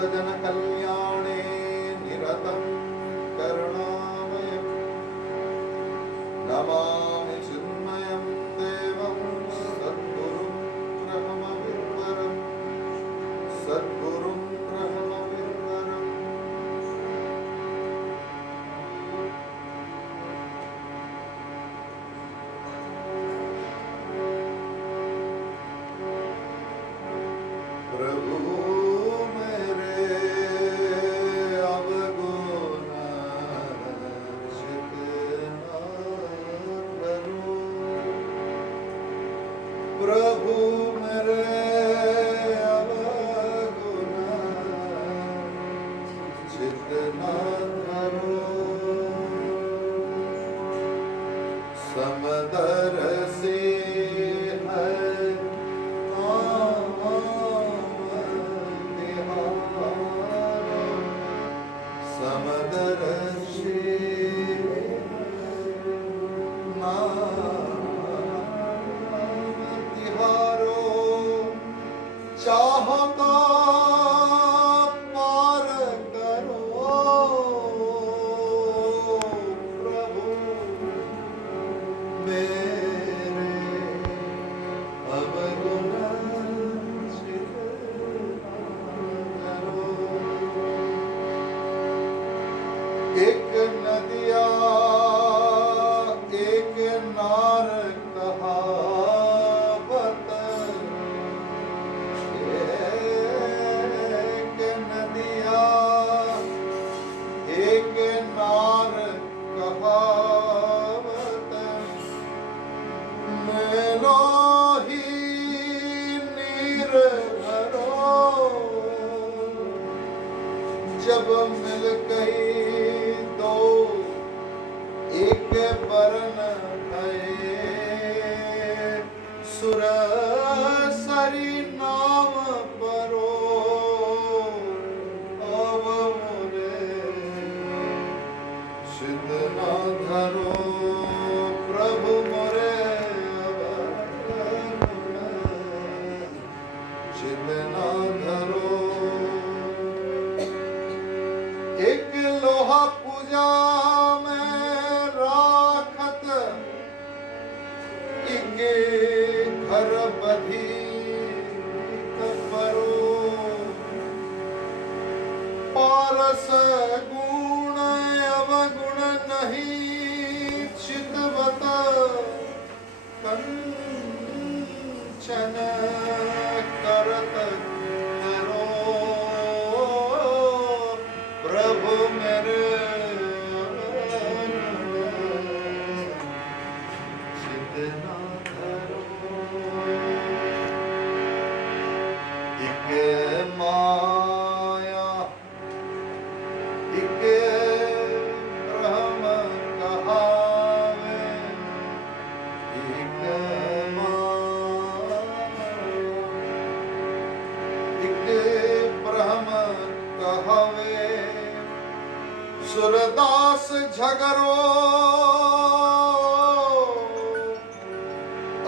भक्तजन कल्याणे निरतं करुणामयम् नमामि चिन्मयं देवं सद्गुरुं ब्रह्मविद्वरं सद्गुरुं ब्रह्मविद्वरम्। प्रभु प्रभु मेरे अवगुण चित न धरो, समदर्शी है नाम तिहारा, समदर्शी चाहता पार करो प्रभु मेरे अवगुण चित करो। एक नदिया एक नार कहावत, एक नार कहावत, मेलो ही नीर भरो, जब मिल गई दो एक बरन भये, सुरसरी नाम परो चित न धरो, प्रभु मोरे अवगुण चित न धरो। एक लोहा पूजा में राखत, एक घर बधी परो, पारस गुण अवगुण नहीं चितवत, कंचन करत करो प्रभु मेरे चित न धरो। एक माया एक ब्रह्म कहावे, एक एक ब्रह्म कहावे, सुरदास झगरो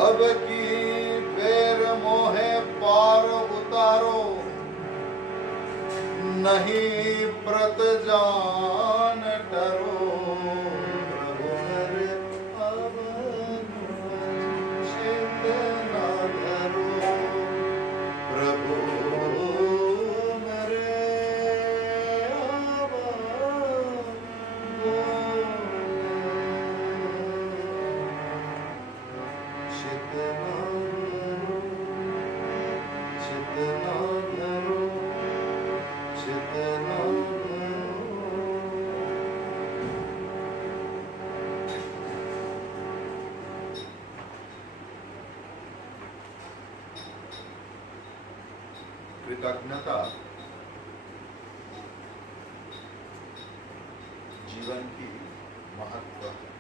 अब की बेर मोहे पार उतारो, नहीं प्रत जान डरो प्रभु मेरे अवगुण चित न धरो, प्रभु मेरे अवगुण चित न धरो, चित न धरो, चित न कृतज्ञता जीवन की महत्व है।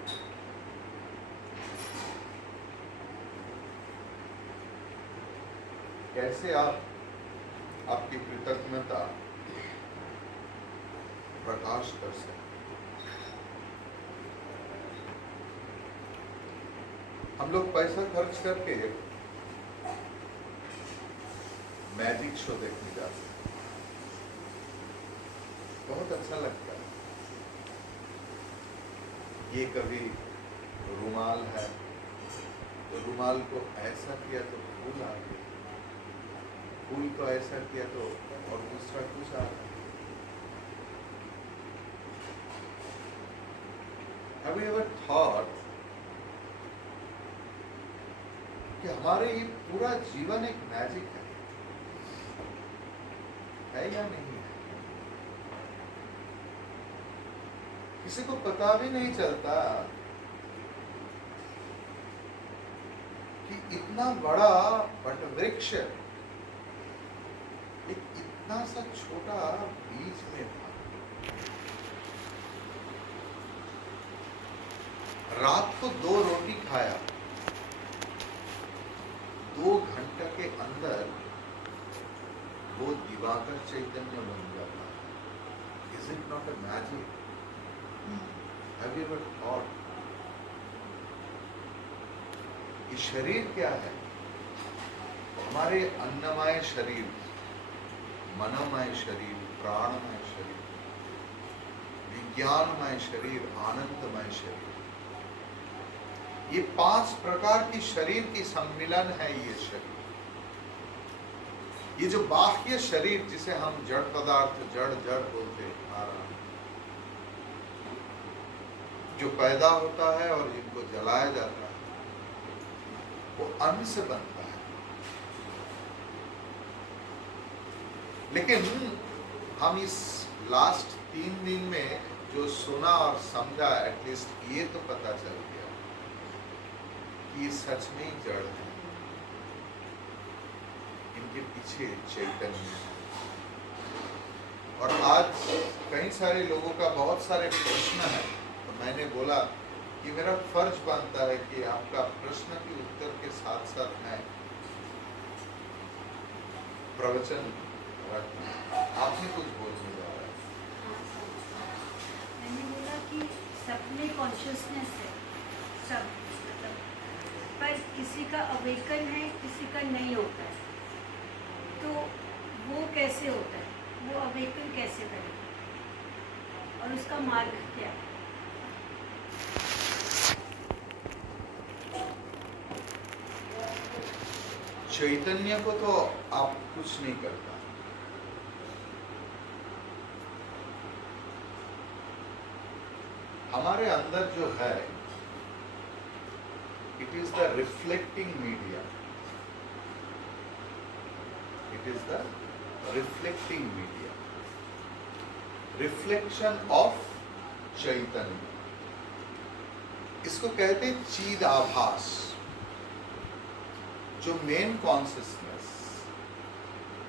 कैसे आप आपकी कृतज्ञता प्रकाश कर सकते। हम लोग पैसा खर्च करके मैजिक शो देखने जाते हैं, बहुत अच्छा लगता है। ये कभी रुमाल है तो रुमाल को ऐसा किया तो फूल आ गया, फूल को ऐसा किया तो और दूसरा कुछ आ गया। Have you ever thought कि हमारे ये पूरा जीवन एक मैजिक है या नहीं है? किसी को पता भी नहीं चलता कि इतना बड़ा वट वृक्ष एक इतना सा छोटा बीज में था। रात को 2 रोटी खाया, 2 घंटे के अंदर वो दिवाकर चैतन्य बन जाता। Is it not a magic? Have you ever thought? ये शरीर क्या है? हमारे अन्नमय शरीर, मनोमय शरीर, प्राणमय शरीर, विज्ञानमय शरीर, आनंदमय शरीर, ये 5 प्रकार की शरीर की सम्मिलन है ये शरीर। ये जो बाह्य शरीर जिसे हम जड़ पदार्थ, जड़ बोलते हैं, जो पैदा होता है और जिनको जलाया जाता है, वो अन्न से बनता है। लेकिन हम इस लास्ट 3 दिन में जो सुना और समझा, एटलीस्ट ये तो पता चल गया कि ये सच में ही जड़ है, इनके पीछे चैतन्य है। और आज कई सारे लोगों का बहुत सारे प्रश्न है, तो मैंने बोला कि मेरा फर्ज बनता है कि आपका प्रश्न के उत्तर के साथ साथ मैं प्रवचन रखूं। आपने कुछ बोलने जा रहा है? मैंने बोला कि सबने कॉन्शियसनेस है, सब मतलब, पर किसी का अवेकन है, किसी का नहीं होता है। तो वो कैसे होता है? वो अवेकन कैसे करेगा और उसका मार्ग क्या है? चैतन्य को तो आप कुछ नहीं करता। हमारे अंदर जो है, it is the reflecting media, it is the reflecting media, reflection of Chaitanya. इसको कहते हैं चीद आभास। जो मेन कॉन्शियसनेस,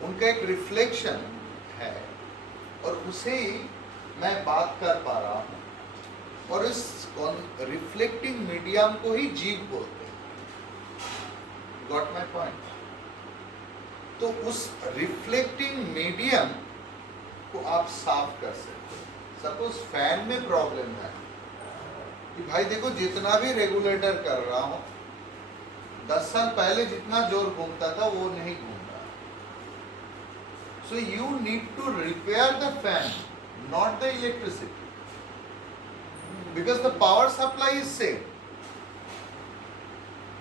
उनका एक रिफ्लेक्शन है और उसे ही मैं बात कर पा रहा हूं, और इस रिफ्लेक्टिंग मीडियम को ही जीव बोलते हैं। Got my point? तो उस रिफ्लेक्टिंग मीडियम को आप साफ कर सकते हो। सपोज फैन में प्रॉब्लम है कि भाई देखो, जितना भी रेगुलेटर कर रहा हूं, 10 साल पहले जितना जोर घूमता था वो नहीं घूम रहा। So you need to repair the fan, not the electricity, because the power supply is same.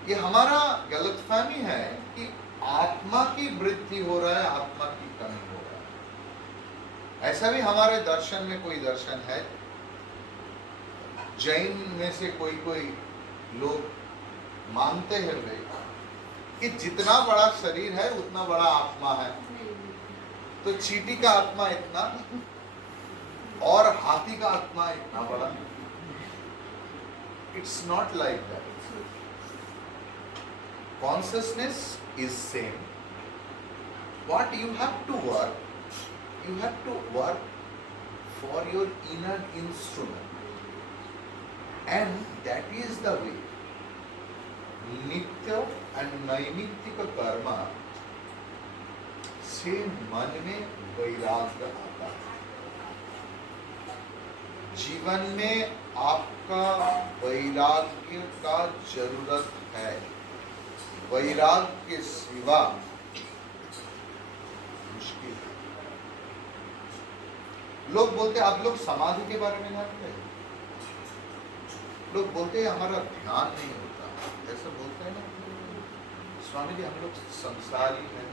ये हमारा गलतफहमी है कि आत्मा की वृद्धि हो रहा है, आत्मा की कमी हो रहा है। ऐसा भी हमारे दर्शन में कोई दर्शन है, जैन में से कोई लोग मानते हैं वे कि जितना बड़ा शरीर है उतना बड़ा आत्मा है। तो चींटी का आत्मा इतना और हाथी का आत्मा इतना बड़ा। It's not like that. Consciousness is same. What you have to work for your inner instrument, and that is the way. नित्य एंड नैमित्तिक कर्म से मन में वैराग्य आता है। जीवन में आपका वैराग्य का जरूरत है। वैराग्य के सिवा मुश्किल है। लोग बोलते हैं आप लोग समाधि के बारे में जानते हैं, लोग बोलते हैं हमारा ध्यान नहीं होता, ऐसा बोलते हैं ना स्वामी जी, हम लोग संसारी हैं।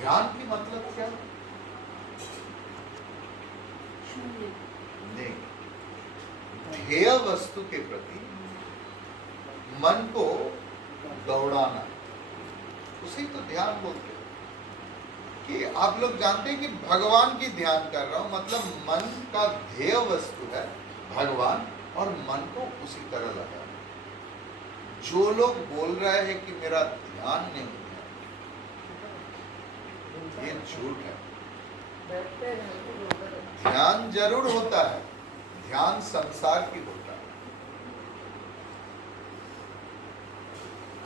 ध्यान की मतलब क्या? शून्य। नहीं, ध्येय वस्तु के प्रति मन को दौड़ाना, उसे तो ध्यान बोलते हैं। कि आप लोग जानते हैं कि भगवान की ध्यान कर रहा हूं, मतलब मन का ध्येय वस्तु है भगवान, और मन को उसी तरह लगाना। जो लोग बोल रहे हैं कि मेरा ध्यान नहीं है, ये झूठ है। ध्यान जरूर होता है, ध्यान संसार की होता है।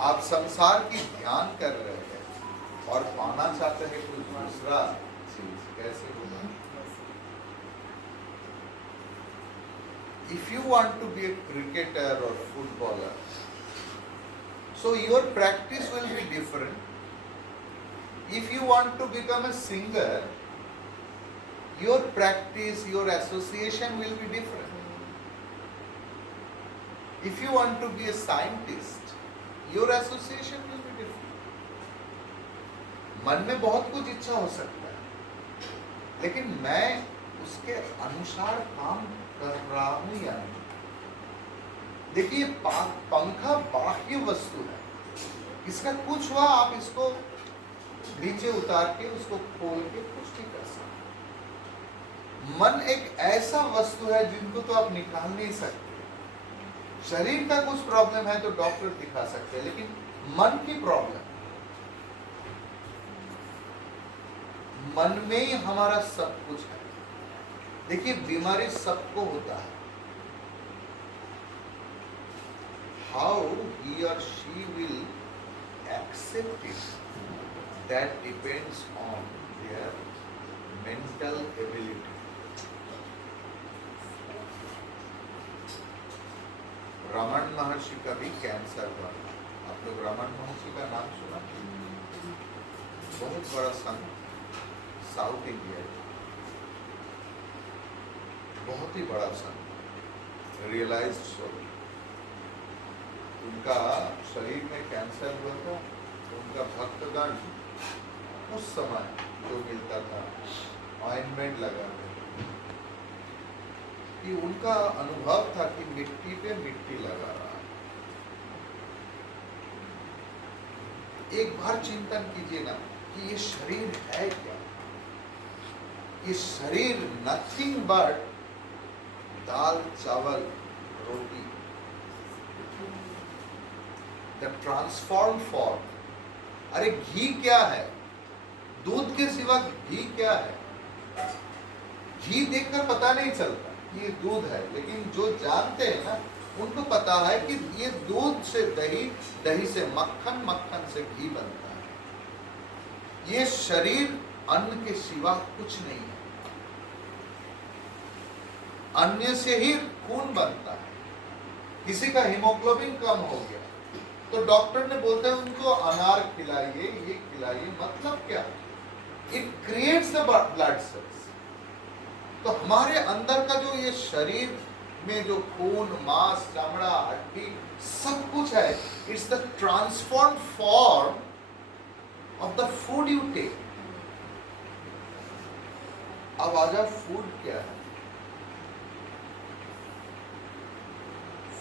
आप संसार की ध्यान कर रहे हैं और पाना चाहते हैं कुछ दूसरा चीज, कैसे होगा? If you want to be a cricketer or footballer, so your practice will be different. If you want to become a singer, your practice, your association will be different. If you want to be a scientist, your association will be different. मन में बहुत कुछ इच्छा हो सकता है, लेकिन मैं उसके अनुसार काम कर रहा हूं या नहीं। देखिए, पंखा बाह्य वस्तु है, इसका कुछ हुआ आप इसको नीचे उतार के उसको खोल के कुछ नहीं कर सकते। मन एक ऐसा वस्तु है जिनको तो आप निकाल नहीं सकते। शरीर का कुछ प्रॉब्लम है तो डॉक्टर दिखा सकते हैं, लेकिन मन की प्रॉब्लम, मन में ही हमारा सब कुछ है। देखिए, बीमारी सबको होता है। हाउ ही और she will accept it, that depends on their mental ability. Raman Maharshi का भी कैंसर हुआ। आप लोग रमन महर्षि का नाम सुना? बहुत बड़ा संत, साउथ इंडिया, बहुत ही बड़ा संत, रियलाइज्ड सोल। उनका शरीर में कैंसर हुआ था, तो उनका भक्तगण उस समय जो मिलता था ऑइंटमेंट लगाते, कि उनका अनुभव था कि मिट्टी पे मिट्टी लगा रहा है। एक बार चिंतन कीजिए ना कि ये शरीर है क्या? ये शरीर नथिंग बट दाल, चावल, रोटी, द ट्रांसफॉर्म फॉर्म। अरे घी क्या है? दूध के सिवा घी क्या है? घी देखकर पता नहीं चलता ये दूध है, लेकिन जो जानते हैं ना, उनको पता है कि ये दूध से दही, दही से मक्खन, मक्खन से घी बनता है। ये शरीर अन्न के सिवा कुछ नहीं है। अन्न से ही खून बनता है। किसी का हीमोग्लोबिन कम हो गया तो डॉक्टर ने बोलते हैं उनको अनार खिलाइए, ये खिलाइए। मतलब क्या? It creates the blood cells. तो हमारे अंदर का जो ये शरीर में जो खून, मांस, चमड़ा, हड्डी सब कुछ है, it's the transform form of the food you take. अब आ जाओ, फूड क्या है?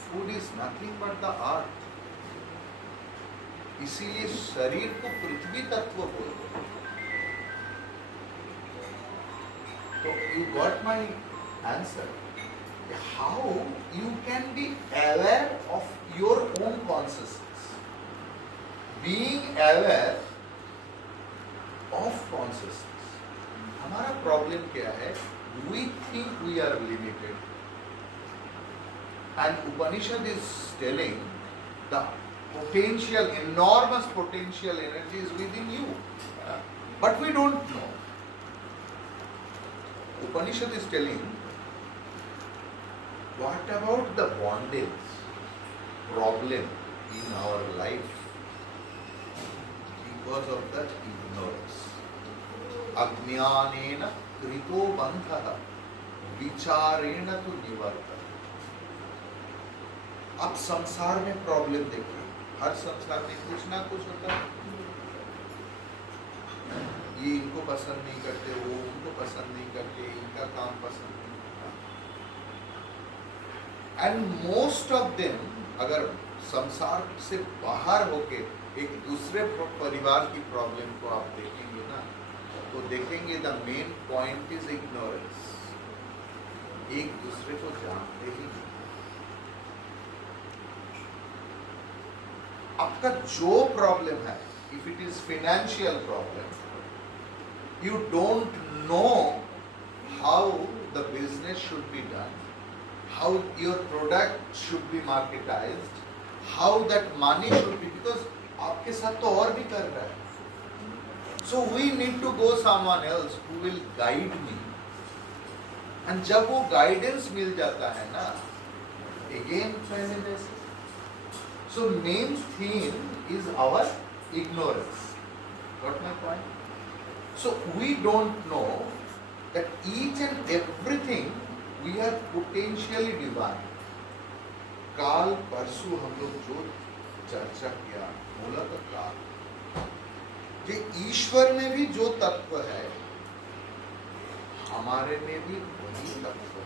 Food is nothing but the earth. इसीलिए शरीर को पृथ्वी तत्व बोलते हैं। तो you got my answer, how you can be aware of your own consciousness, being aware of consciousness. हमारा प्रॉब्लम क्या है? We think we are limited, and Upanishad is telling the potential, enormous potential energy is within you, but we don't know. Upanishad is telling, what about the bondage problem in our life because of the ignorance? अज्ञानेन कृतो बंधः विचारेण तु निवर्तते। आप संसार में problem देखिए, हर संसार में कुछ ना कुछ होता है। ये इनको पसंद नहीं करते, वो उनको पसंद नहीं करते, इनका काम पसंद नहीं करता। एंड मोस्ट ऑफ देम, अगर संसार से बाहर होके एक दूसरे परिवार की प्रॉब्लम को आप देखेंगे ना, तो देखेंगे the main point is ignorance. एक दूसरे को जानते ही नहीं। आपका जो प्रॉब्लम है, if it is financial problem, you don't know how the business should be done, how your product should be marketised, how that money should be, because आपके साथ तो और भी कर रहा है। So we need to go someone else who will guide me. And जब वो गाइडेंस मिल जाता है ना, अगेन पहले जैसे। So main theme is our ignorance. Got my point? So we don't know that each and everything we are potentially divine. काल परसों हम लोग जो चर्चा किया, मूलतः काल, ये ईश्वर में भी जो तत्व है, हमारे में भी वही तत्व है।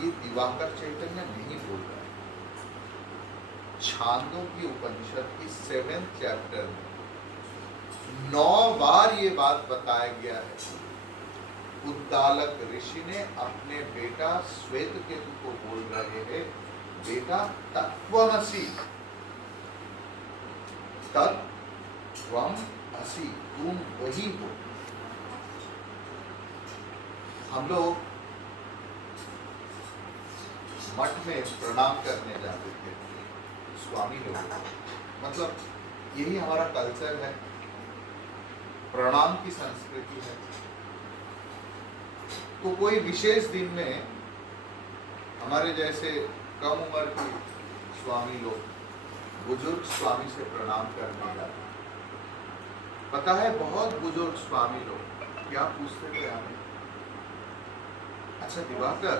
ये दिवाकर चैतन्य नहीं बोल रहा है। छांदोग्य उपनिषद की 7th चैप्टर में 9 बार ये बात बताया गया है। उद्दालक ऋषि ने अपने बेटा श्वेतकेतु को बोल रहे हैं, बेटा तत्त्वमसि, तत्त्वमसि, तुम वही हो। हम लोग मठ में प्रणाम करने जाते थे स्वामी लोग, मतलब यही हमारा कल्चर है, प्रणाम की संस्कृति है। तो कोई विशेष दिन में हमारे जैसे कम उम्र के स्वामी लोग बुजुर्ग स्वामी से प्रणाम करने जाते। पता है बहुत बुजुर्ग स्वामी लोग क्या पूछते थे हमें, अच्छा दिवाकर,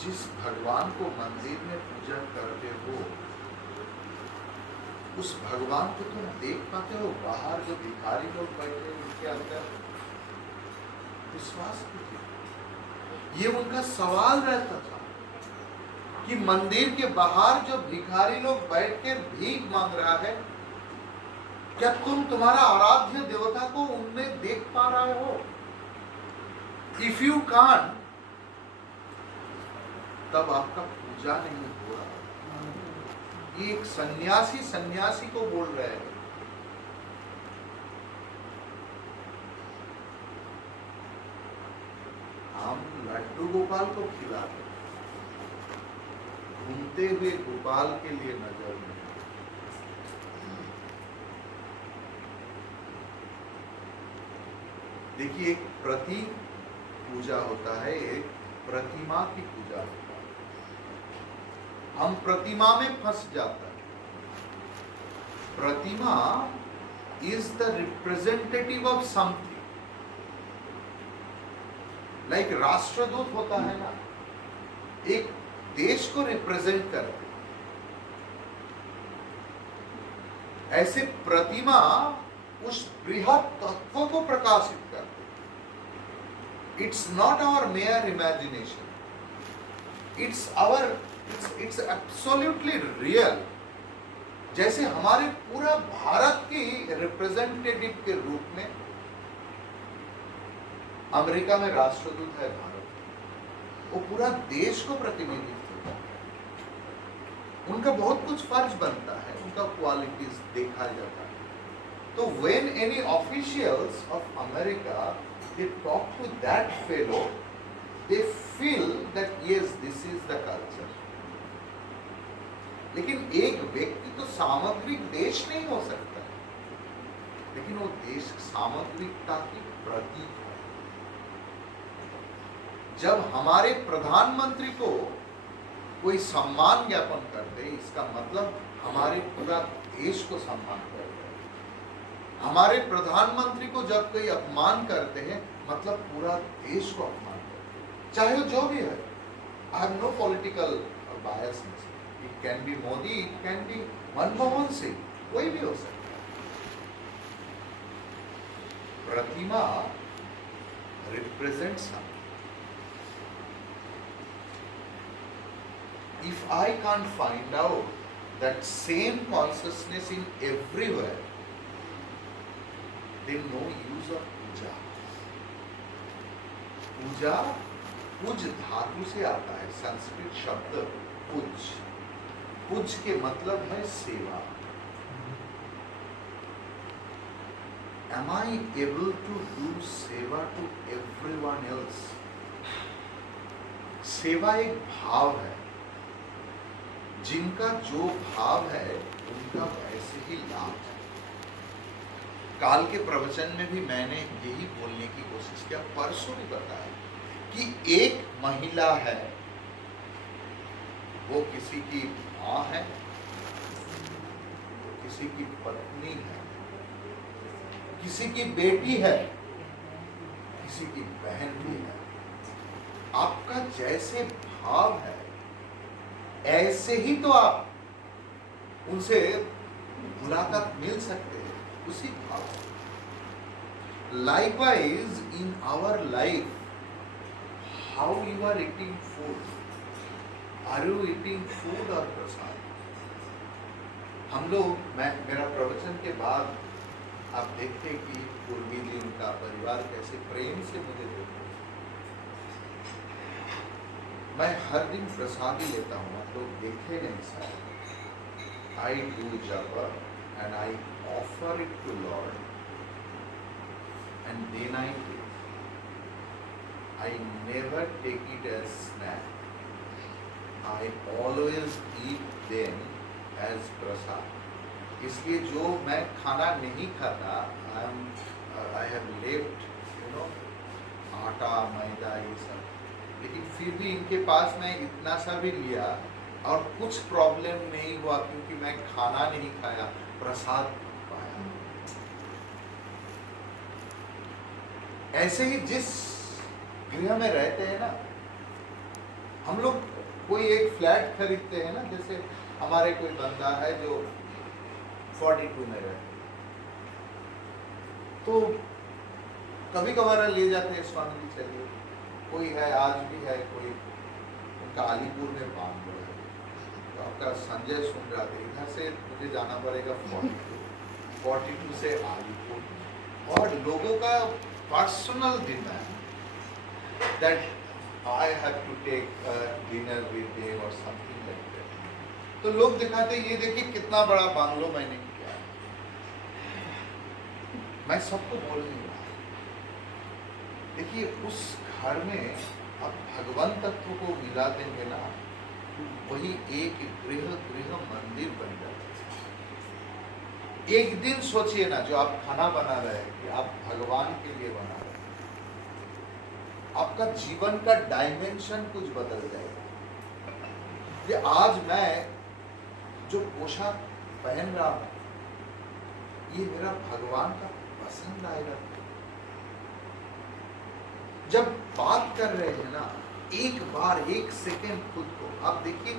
जिस भगवान को मंदिर में पूजा करते हो, उस भगवान को तुम देख पाते हो? बाहर जो भिखारी लोग बैठे हैं उनके अंदर विश्वास कीजिए। ये उनका सवाल रहता था कि मंदिर के बाहर जो भिखारी लोग बैठ कर भीख मांग रहा है, क्या तुम तुम्हारा आराध्य देवता को उनमें देख पा रहे हो? इफ यू कांट, तब आपका पूजा नहीं हो रहा। ये एक सन्यासी को बोल रहे हैं। हम लड्डू गोपाल को खिलाते, घूमते हुए गोपाल के लिए नजर नहीं। देखिए, एक प्रति पूजा होता है, एक प्रतिमा की पूजा होता है। हम प्रतिमा में फंस जाता है। प्रतिमा is the representative of something. Like राष्ट्रदूत होता है ना, एक देश को रिप्रेजेंट करते, ऐसे प्रतिमा उस बृहत तत्व को प्रकाशित करते। It's not our mere imagination, it's absolutely real. जैसे हमारे पूरा भारत की रिप्रेजेंटेटिव के रूप में अमेरिका में राष्ट्रदूत है भारत, वो पूरा देश को प्रतिनिधित्व करता है। उनका बहुत कुछ फर्ज बनता है, उनका क्वालिटीज देखा जाता है। तो when any officials of America they talk to that fellow, they feel that yes, this is the culture. लेकिन एक व्यक्ति तो सामग्रिक देश नहीं हो सकता, लेकिन वो देश सामग्रिकता की प्रतीक है। जब हमारे प्रधानमंत्री को कोई सम्मान ज्ञापन करते, इसका मतलब हमारे पूरा देश को सम्मान करते हैं। हमारे प्रधानमंत्री को जब कोई अपमान करते हैं मतलब पूरा देश को अपमान करते हैं, चाहे वो जो भी है। I have no political bias, it can be Modi, it can be Manmohan Singh, कोई भी हो सकता है। प्रतिमा represents something. If I can't find out that same consciousness in everywhere, then no use of puja. पूजा पूज धातु से आता है, संस्कृत शब्द पूज। पूज के मतलब है सेवा। Am I able to do सेवा to everyone else? सेवा एक भाव है, जिनका जो भाव है उनका वैसे ही लाभ है। काल के प्रवचन में भी मैंने यही बोलने की कोशिश किया, परसों भी बताया कि एक महिला है, वो किसी की माँ है, वो किसी की पत्नी है, किसी की बेटी है, किसी की बहन भी है। आपका जैसे भाव है ऐसे ही तो आप उनसे मुलाकात मिल सकते हैं, उसी भाव। Likewise in our life, how you are eating food? Are you eating food or प्रसाद? हम लोग, मेरा प्रवचन के बाद आप देखते कि पूर्वी जी उनका परिवार कैसे प्रेम से मुझे देखते। मैं हर दिन प्रसाद ही लेता हूँ, आप लोग देखे नहीं शायद। I do japa and I offer it to Lord and then I take. I never take it as snack. I always eat them as prasad. इसलिए जो मैं खाना नहीं खाता, I have left, आटा मैदा ये सब, लेकिन फिर भी इनके पास मैं इतना सा भी लिया और कुछ प्रॉब्लम नहीं हुआ, क्योंकि मैं खाना नहीं खाया, प्रसाद पाया। ऐसे ही जिस गृह में रहते हैं ना, हम लोग कोई एक फ्लैट खरीदते हैं ना, जैसे हमारे कोई बंदा है जो 42 में रहते, तो कभी कभार ले जाते हैं स्वामी जी चलिए, कोई है आज भी है, कोई उनका अलीपुर में बांध है, तो आपका संजय सुन रहा था, इधर से मुझे जाना पड़ेगा 42 से अलीपुर, और लोगों का personal demand that I have to take dinner with them और समथिंग लाइक दैट। तो लोग दिखाते ये देखिए कितना बड़ा बांग्लो मैंने किया। मैं सबको बोल नहीं रहा, देखिए उस घर में अब भगवान तत्व को मिला देंगे ना, वही एक गृह मंदिर बन जाता है। एक दिन सोचिए ना, जो आप खाना बना रहे हैं कि आप भगवान के लिए बना रहे हैं, आपका जीवन का डायमेंशन कुछ बदल जाएगा। ये आज मैं जो पोशाक पहन रहा हूं, ये मेरा भगवान का पसंद आएगा। जब बात कर रहे हैं ना, एक बार एक सेकेंड खुद को आप देखिए,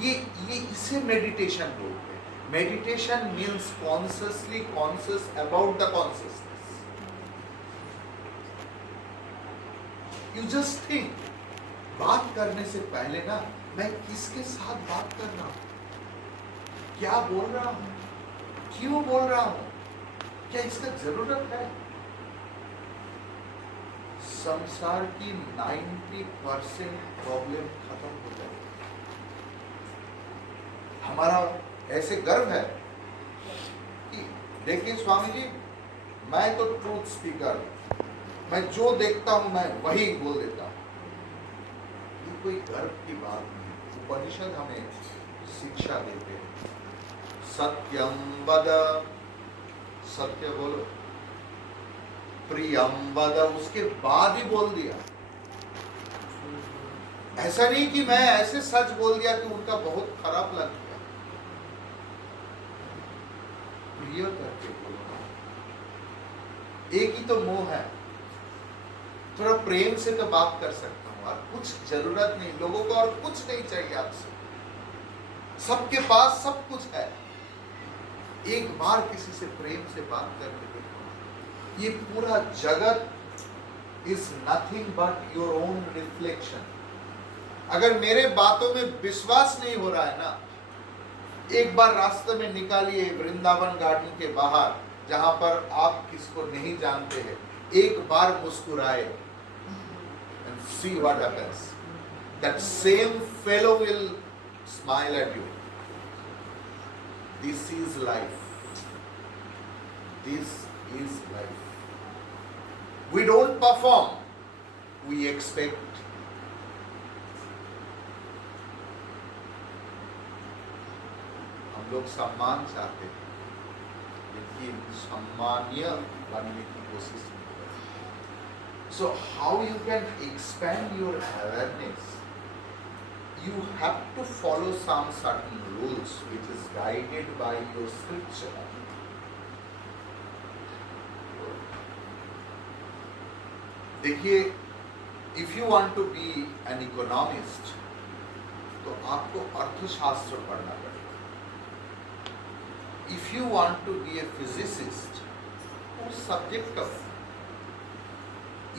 ये इसे मेडिटेशन बोलते हैं। Meditation means consciously conscious about the consciousness. You just think, बात करने से पहले ना, मैं किसके साथ बात कर रहा हूं, क्या बोल रहा हूं, क्यों बोल रहा हूं, क्या इसका जरूरत है। संसार की 90% प्रॉब्लम खत्म हो जाएगी। हमारा ऐसे गर्व है कि देखिए स्वामी जी, मैं तो ट्रूथ स्पीकर, मैं जो देखता हूं मैं वही बोल देता हूं। ये कोई गर्व की बात नहीं। उपनिषद हमें शिक्षा देते हैं, सत्यम वद, सत्य बोलो, प्रियम वद, उसके बाद ही बोल दिया। ऐसा नहीं कि मैं ऐसे सच बोल दिया कि उनका बहुत खराब लग गया। प्रिय करके बोलो, एक ही तो मोह है, थोड़ा प्रेम से तो बात कर सकता हूँ और कुछ जरूरत नहीं, लोगों को और कुछ नहीं चाहिए आपसे, सबके पास सब कुछ है। एक बार किसी से प्रेम से बात करके देखो, ये पूरा जगत is nothing but your own reflection. अगर मेरे बातों में विश्वास नहीं हो रहा है ना, एक बार रास्ते में निकालिए वृंदावन गार्डन के बाहर, जहां पर आप किसको नहीं जानते हैं, एक बार मुस्कुराए and see what happens. That same fellow will smile at you. This is life. This is life. We don't perform, we expect. हम लोग सम्मान चाहते हैं, लेकिन सम्मानीय बनने की कोशिश नहीं करते। So how you can expand your awareness? You have to follow some certain rules which is guided by your scripture. देखिए, if you want to be an economist, तो आपको अर्थशास्त्र पढ़ना पड़ेगा। If you want to be a physicist, वो subject का।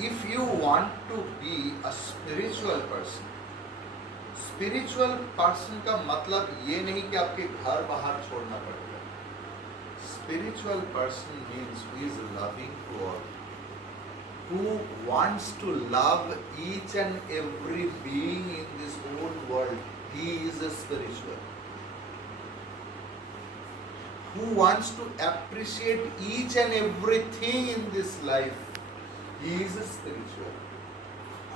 If you want to be a spiritual person, spiritual person का मतलब ये नहीं कि आपके घर बाहर छोड़ना पड़ेगा। Spiritual person means who is loving to all, who wants to love each and every being in this whole world, he is a spiritual. Who wants to appreciate each and everything in this life, he is a spiritual.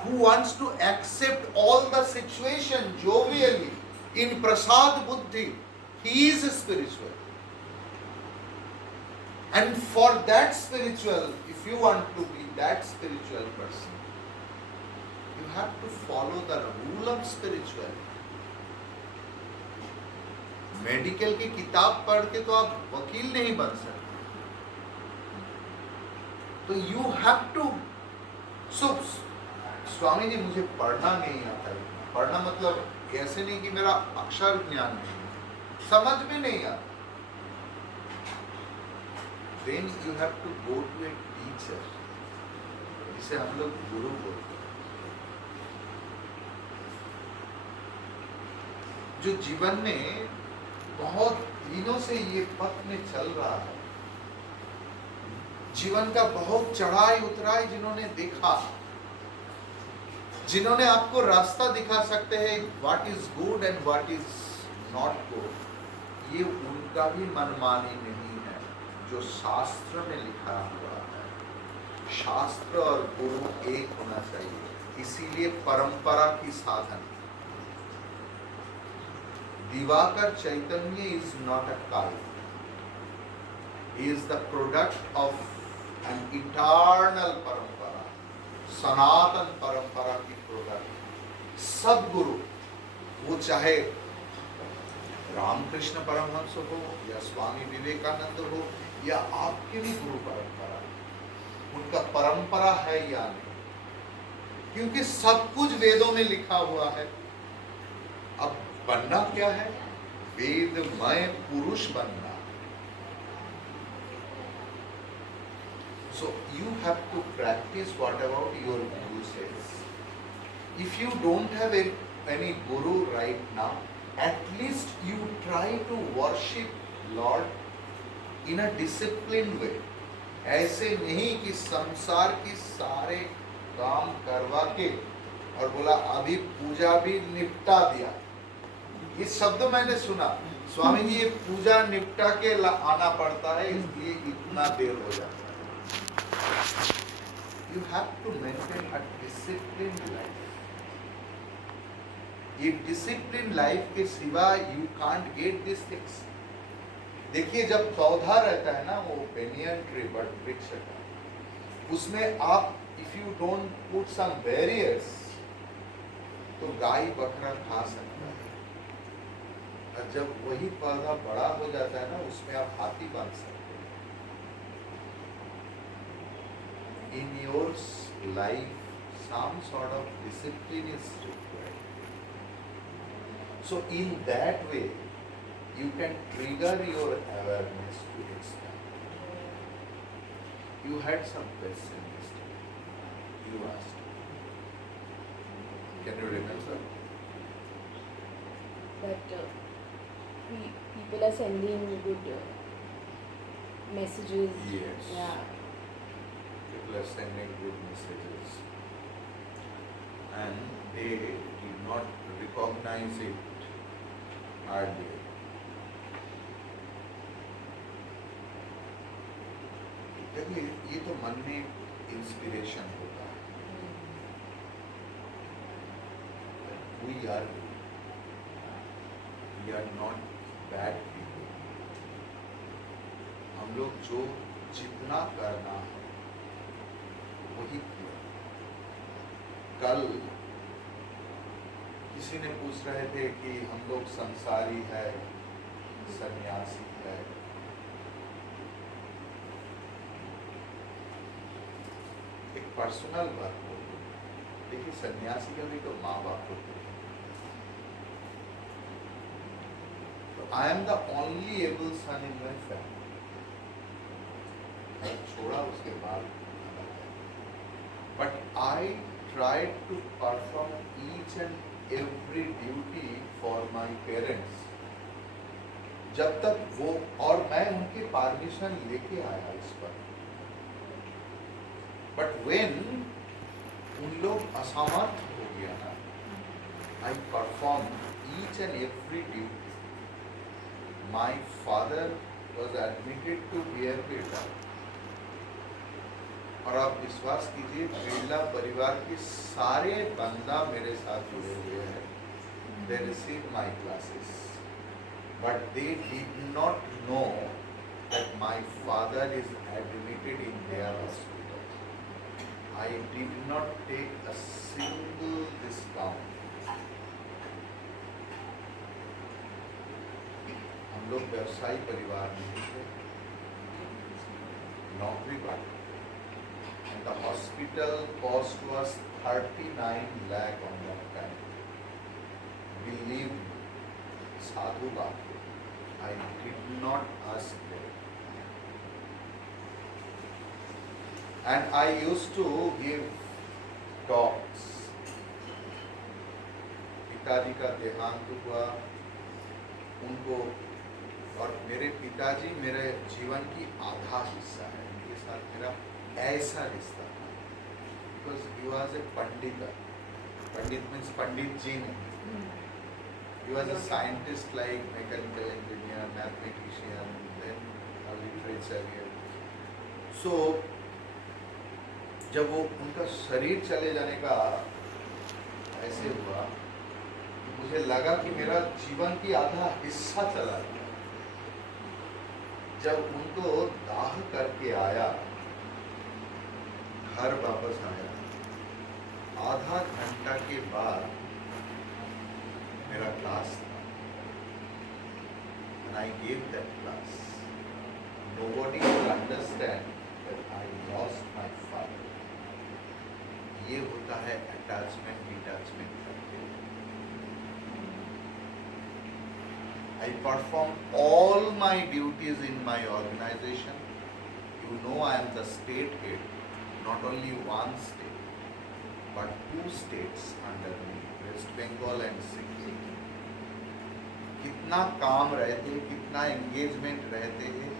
Who wants to accept all the situation jovially in prasad buddhi, he is a spiritual. And for that spiritual, if you want to be that spiritual person, you have to follow the rule of spirituality. Medical की किताब पढ़ के तो आप वकील नहीं बन सकते, तो यू हैव टू। सो स्वामी जी मुझे पढ़ना नहीं आता है, पढ़ना मतलब ऐसे नहीं कि मेरा अक्षर ज्ञान नहीं, समझ में नहीं आता। Then you have to go to a teacher, जिसे हम लोग गुरु बोलते हैं, जो जीवन में बहुत दिनों से ये पथ में चल रहा है, जीवन का बहुत चढ़ाई उतराई जिन्होंने देखा, जिन्होंने आपको रास्ता दिखा सकते हैं what is good and what is not good, ये उनका भी मनमानी नहीं है जो शास्त्र में लिखा हुआ है। शास्त्र और गुरु एक होना चाहिए, इसीलिए परंपरा की साधन। दिवाकर चैतन्य is not a cult. He is the product of an eternal परंपरा, सनातन परंपरा की प्रोडक्ट। सब गुरु, वो चाहे रामकृष्ण परमहंस हो या स्वामी विवेकानंद हो या आपके भी गुरु परंपरा, उनका परंपरा है या नहीं, क्योंकि सब कुछ वेदों में लिखा हुआ है। अब बनना क्या है? वेदमय पुरुष बनना। So you have to practice whatever your guru says. If you don't have any guru right now, at least you try to worship Lord in a disciplined way. ऐसे नहीं कि संसार की सारे काम करवा के और बोला अभी पूजा भी निपटा दिया। ये शब्द मैंने सुना, स्वामी जी ये पूजा निपटा के आना पड़ता है इसलिए इतना देर हो जाता है। You have to maintain a disciplined life. ये disciplined life के सिवा you can't get these things. देखिए जब पौधा रहता है ना, वो बेनियन ट्री, बट वृक्ष का, उसमें आप if you don't put some barriers, तो गाय बकरा खा सकता है। और जब वही पौधा बड़ा हो जाता है ना, उसमें आप हाथी बांध सकते हैं। in your life some sort of discipline is required. So in that way, you can trigger your awareness to expand. You had some question yesterday. You asked. Can you remember? That people are sending good messages. Yes. Yeah. People are sending good messages and they did not recognize it earlier. देखिए ये तो मन में inspiration होता है. We are not bad people. हम लोग जो जितना करना है वही किया. कल किसी ने पूछ रहे थे कि हम लोग संसारी है, सन्यासी है. एक पर्सनल बात हो. देखिए सन्यासी का भी तो माँ बाप होते हैं. I am the only able son in my family. छोड़ा उसके बाद. But I tried to perform each and every duty for my parents. जब तक वो और मैं उनकी परमिशन लेके आया इस पर. But when उन लोग असमर्थ हो गया ना, I performed each and every duty. My father was admitted to BRPA. और आप विश्वास कीजिए बिरला परिवार के सारे बंदा मेरे साथ जुड़े हुए हैं. They received my classes, but they did not know that my father is admitted in their hospital. I did not take a single discount. हम लोग व्यवसायी परिवार में थे, नौकरी पाते. And the hospital cost was 39 lakh on that time. Believe me, sadhu baat. I did not ask for it. And I used to give talks. पिताजी का देहांत हुआ, उनको और मेरे पिताजी मेरे जीवन की आधा हिस्सा है. उनके साथ मेरा ऐसा रिश्ता था. Because he was a Pandit. Pandit means पंडित जी नहीं. He was a scientist like mechanical engineer, mathematician, then a literature. So जब वो उनका शरीर चले जाने का ऐसे हुआ, मुझे लगा कि मेरा जीवन की आधा हिस्सा चला गया. जब उनको दाह करके आया, घर वापस आया, आधा घंटा के बाद मेरा क्लास था. And I gave that class. Nobody will understand that I lost my father. ये होता है attachment detachment करके. I perform all my duties in my organization. You know I am the state head, not only one state, but 2 states under me, West Bengal and Sikkim. कितना काम रहते हैं, कितना engagement रहते हैं,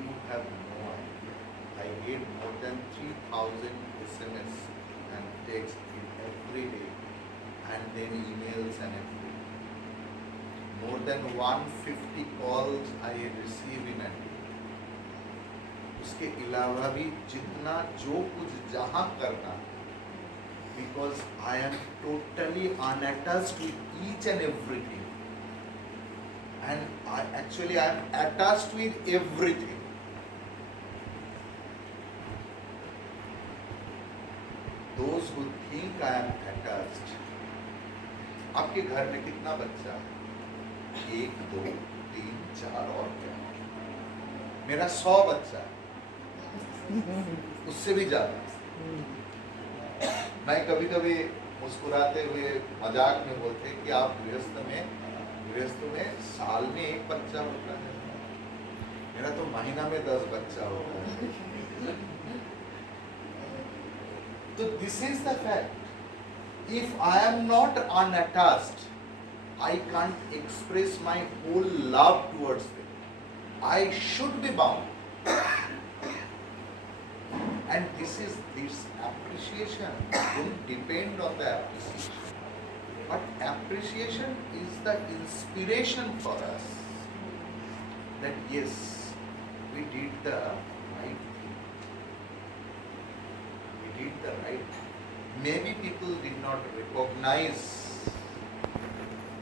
you have no idea. I get more than 3,000 SMS and texts in every day, and then emails and everything. More than 150 calls I receive in a day. उसके अलावा भी जितना जो कुछ जहाँ करना, because I am totally unattached with each and everything, and I am attached with everything. Those who think I am attached. आपके घर में कितना बच्चा है? 1, 2, 3, 4 और क्या? मेरा 100 बच्चा है, उससे भी ज्यादा. मैं कभी कभी मुस्कुराते हुए मजाक में बोलते कि आप गृहस्थ में साल में एक बच्चा होता है, मेरा तो महीना में 10 बच्चा होता है। तो this is the fact, if I am not unattached, I can't express my whole love towards them. I should be bound. And this appreciation don't depend on the appreciation. But appreciation is the inspiration for us that yes, we did the right thing. We did the right thing. Maybe people did not recognize.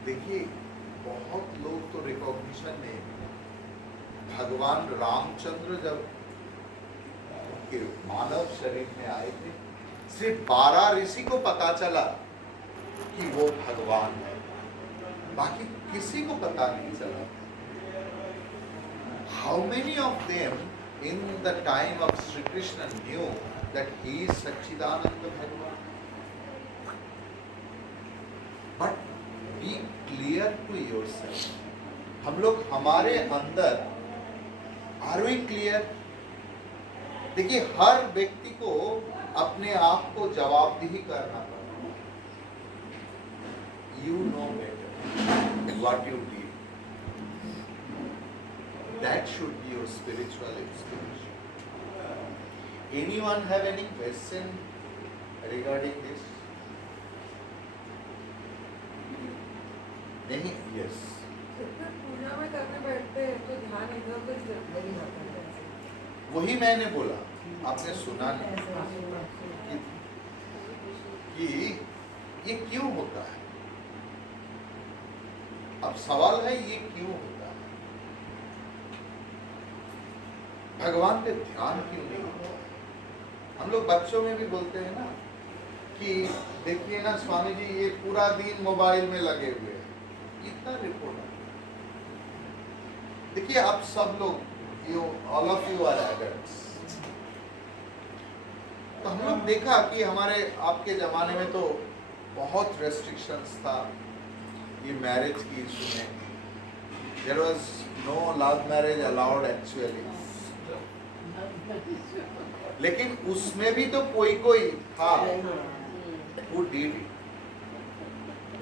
देखिए, बहुत लोग तो recognition नहीं मिला। भगवान रामचंद्र जब उनके मानव शरीर में आए थे, सिर्फ 12 ऋषि को पता चला कि वो भगवान है, बाकी किसी को पता नहीं चला। How many of them in the time of Shri Krishna knew that he is सच्चिदानंद भगवान? But be clear to yourself. हम लोग हमारे अंदर आर वी क्लियर? देखिए, हर व्यक्ति को अपने आप को जवाबदेही करना पड़ता। You know better what you deed, that should be your spiritual experience. Anyone have any question regarding this? नहीं? यस। पूजा में करने बैठते हैं तो ध्यान इधर उधर नहीं जाता है। वही मैंने बोला, आपने सुना नहीं कि ये क्यों होता है। अब सवाल है ये क्यों होता है, भगवान पे ध्यान क्यों नहीं होता? हम लोग बच्चों में भी बोलते हैं ना कि देखिए ना स्वामी जी, ये पूरा दिन मोबाइल में लगे हुए हैं, इतना रिपोर्ट है। देखिए, आप सब लोग, all of you are adults. तो हम लोग देखा कि हमारे आपके जमाने में तो बहुत रेस्ट्रिक्शंस था ये मैरिज की इशू में। There was no love marriage allowed actually, लेकिन उसमें भी तो कोई था who did it.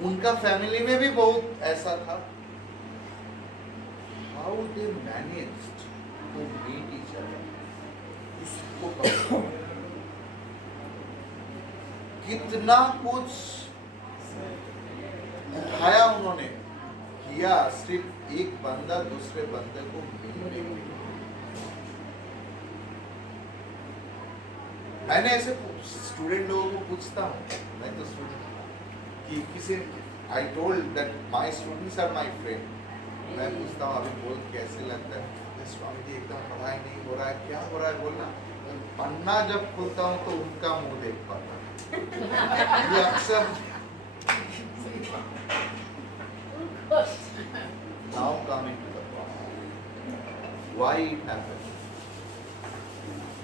उनका फैमिली में भी बहुत ऐसा था। How they managed to meet each other, उसको पता। कितना कुछ उठाया उन्होंने, किया सिर्फ एक बंदा दूसरे बंदे को मिलने के लिए। मैंने ऐसे स्टूडेंट लोगों को पूछता हूँ, मैं तो स्टूडेंट कि किसी, I told that my students are my friend. मैं पूछता हूँ अभी बोल कैसे लगता है? स्वामी जी एकदम पढ़ाई नहीं हो रहा है, क्या हो रहा है बोलना। पन्ना जब खोलता हूँ तो उनका मुंह देख पाता। ये अक्सर now coming to the point, why it happened?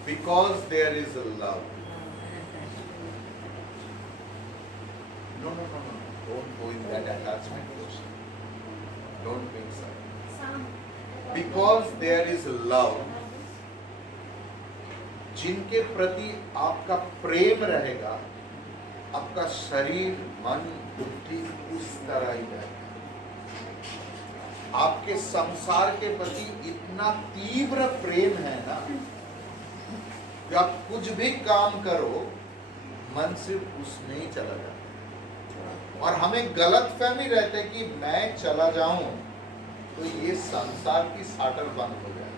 Because there is a love. No, don't go in that attachment question. Don't mix up. Because there is love, जिनके प्रति आपका प्रेम रहेगा, आपका शरीर, मन, बुद्धि उस तरह ही रहेगा। आपके संसार के प्रति इतना तीव्र प्रेम है ना कि आप कुछ भी काम करो, मन सिर्फ उसमें ही चला जाता है। और हमें गलत फहमी रहते कि मैं चला जाऊं तो ये संसार की साटर बंद हो जाए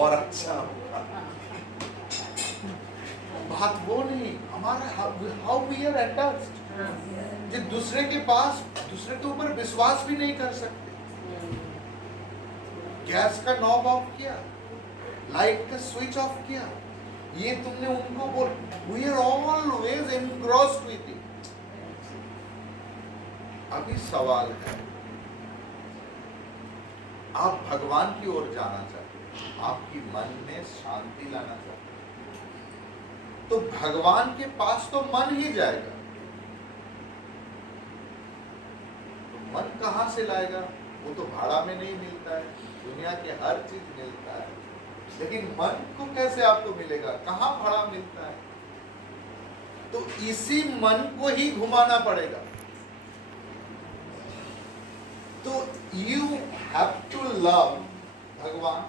और अच्छा होगा। बात वो नहीं, हमारा हाउ वी आर अटैच्ड। जो दूसरे के पास, दूसरे के ऊपर विश्वास भी नहीं कर सकते। गैस का नॉब ऑफ किया, लाइट का स्विच ऑफ किया, ये तुमने उनको बोल, we are always engrossed with it. अभी सवाल है, आप भगवान की ओर जाना चाहते हैं, आपकी मन में शांति लाना चाहता है, तो भगवान के पास तो मन ही जाएगा। तो मन कहां से लाएगा? वो तो भाड़ा में नहीं मिलता है, दुनिया के हर चीज मिलता है, लेकिन मन को कैसे आपको मिलेगा? कहां भाड़ा मिलता है? तो इसी मन को ही घुमाना पड़ेगा। तो यू हैव टू लव भगवान।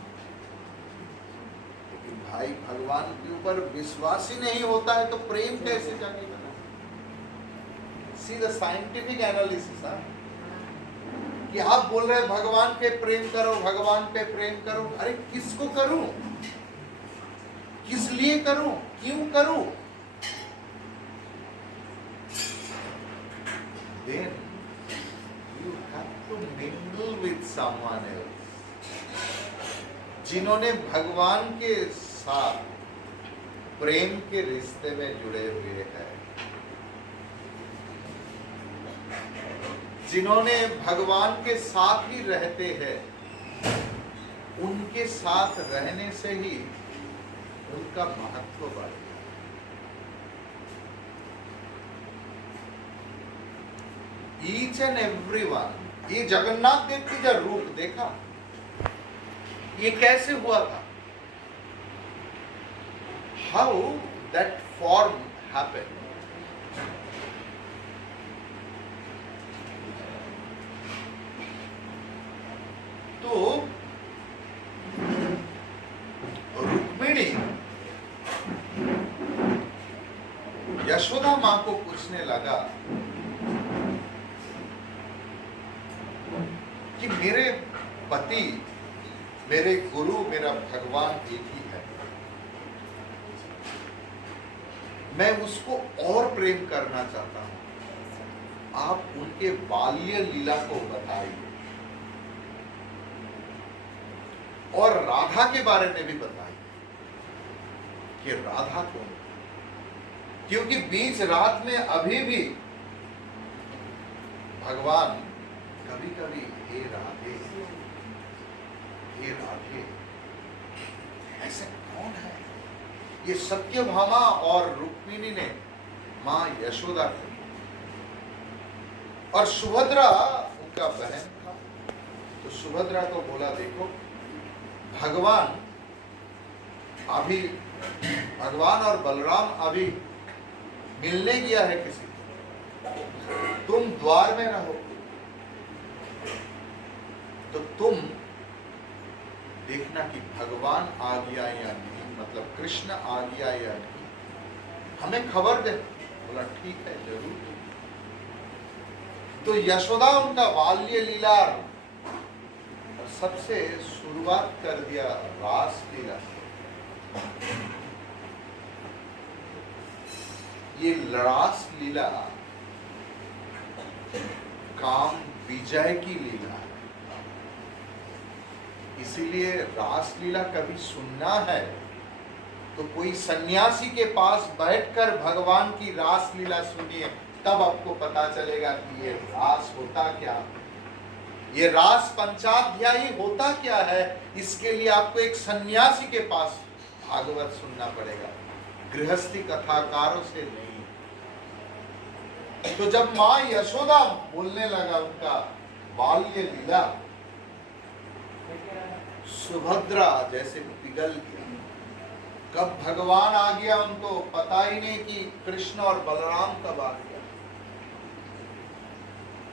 लेकिन भाई भगवान के ऊपर विश्वास ही नहीं होता है तो प्रेम कैसे जागेगा? See the scientific analysis. कि आप बोल रहे हैं भगवान पे प्रेम करो, भगवान पे प्रेम करो। अरे किसको करूं? किस लिए करूं? क्यों करूं? Then you have to mingle with someone else, जिन्होंने भगवान के साथ प्रेम के रिश्ते में जुड़े हुए हैं, जिन्होंने भगवान के साथ ही रहते हैं, उनके साथ रहने से ही उनका महत्व बढ़ेगा। ईच एंड एवरी वन, ये जगन्नाथ देव की जो रूप देखा, ये कैसे हुआ था? How that form happened? तो रुक्मिणी यशोदा मां को पूछने लगा कि मेरे पति, मेरे गुरु, मेरा भगवान एक ही है, मैं उसको और प्रेम करना चाहता हूं, आप उनके बाल्य लीला को बताइए और राधा के बारे में भी बताइए कि राधा कौन है। क्योंकि बीच रात में अभी भी भगवान कभी कभी हे राधे, हे राधे, ऐसे कौन है? ये सत्यभामा और रुक्मिणी ने मां यशोदा को, और सुभद्रा उनका बहन था, तो सुभद्रा को बोला देखो भगवान और बलराम अभी मिलने गया है किसी को, तुम द्वार में रहो, तो तुम देखना कि भगवान आ गया या नहीं, मतलब कृष्ण आ गया या नहीं, हमें खबर दे। बोला ठीक है, जरूर। तो यशोदा उनका बाल्य लीला सबसे शुरुआत कर दिया रास लीला। ये रास लीला काम विजय की लीला है, इसीलिए रास लीला कभी सुनना है तो कोई सन्यासी के पास बैठकर भगवान की रास लीला सुनिए, तब आपको पता चलेगा कि ये रास होता क्या, ये रास पंचाध्यायी होता क्या है। इसके लिए आपको एक सन्यासी के पास भागवत सुनना पड़ेगा, गृहस्थी कथाकारों से नहीं। तो जब मां यशोदा बोलने लगा उनका बाल्य लीला, सुभद्रा जैसे पिघल गया। कब भगवान आ गया उनको पता ही नहीं कि कृष्ण और बलराम कब आ गया,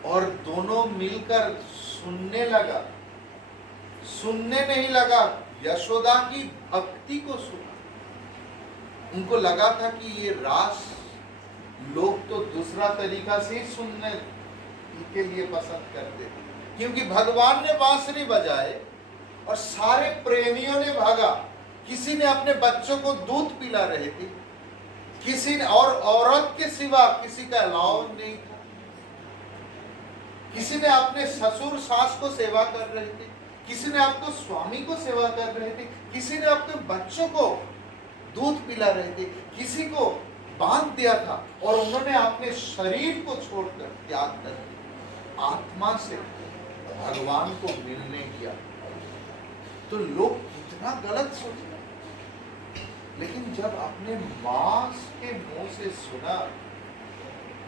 और दोनों मिलकर सुनने लगा। सुनने नहीं लगा, यशोदा की भक्ति को सुना। उनको लगा था कि ये रास लोग तो दूसरा तरीका से ही सुनने के लिए पसंद करते, क्योंकि भगवान ने बांसुरी बजाए और सारे प्रेमियों ने भागा। किसी ने अपने बच्चों को दूध पिला रहे थे, किसी ने, और औरत के सिवा किसी का अलाव नहीं था। किसी ने अपने ससुर सास को सेवा कर रहे थे, किसी ने आपको स्वामी को सेवा कर रहे थे, किसी ने अपने बच्चों को दूध पिला रहे थे, किसी को बांध दिया था, और उन्होंने अपने शरीर को छोड़कर त्याग कर आत्मा से भगवान को मिलने किया। तो लोग कितना गलत सोच रहे हैं। लेकिन जब अपने माँ के मुंह से सुना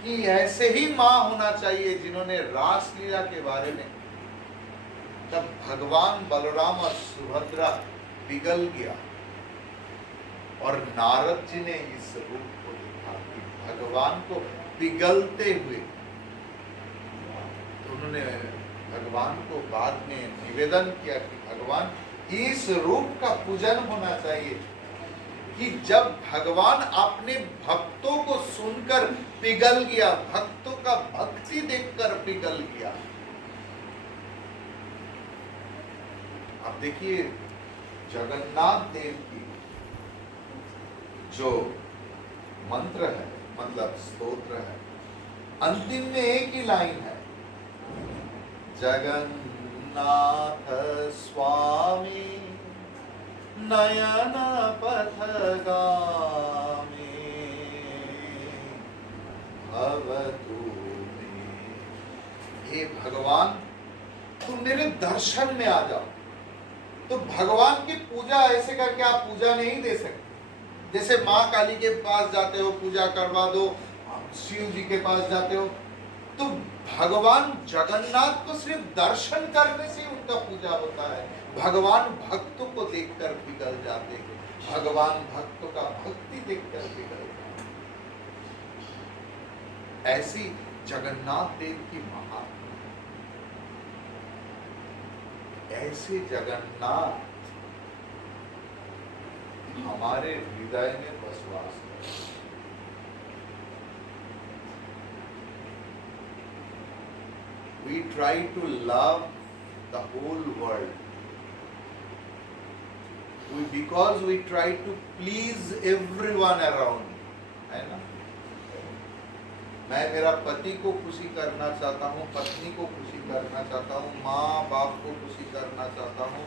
कि ऐसे ही माँ होना चाहिए जिन्होंने रासलीला के बारे में, तब भगवान बलराम और सुभद्रा पिघल गया। और नारद जी ने इस रूप को देखा कि भगवान को पिघलते हुए, तो उन्होंने भगवान को बाद में निवेदन किया कि भगवान इस रूप का पूजन होना चाहिए कि जब भगवान अपने भक्तों को सुनकर पिघल गया, भक्तों का भक्ति देखकर पिघल गया। अब देखिए जगन्नाथ देव की जो मंत्र है, मतलब स्तोत्र है, अंतिम में एक ही लाइन है, जगन्नाथ स्वामी नयन पथगामी भवतु मे। हे भगवान, तुम मेरे दर्शन में आ जाओ। तो भगवान की पूजा ऐसे करके आप पूजा नहीं दे सकते। जैसे माँ काली के पास जाते हो, पूजा करवा दो, शिव जी के पास जाते हो, तो भगवान जगन्नाथ को सिर्फ दर्शन करने से उनका पूजा होता है। भगवान भक्तों को देखकर पिघल जाते हैं, भगवान भक्तों का भक्ति देखकर पिघल जाते हैं। ऐसी जगन्नाथ देव की महात्मा, ऐसे जगन्नाथ हमारे हृदय में बसवास करते। We try to love the whole world. Because we try to please everyone around. है ना? मैं मेरा पति को खुशी करना चाहता हूँ, पत्नी को खुशी करना चाहता हूँ, माँ बाप को खुशी करना चाहता हूँ,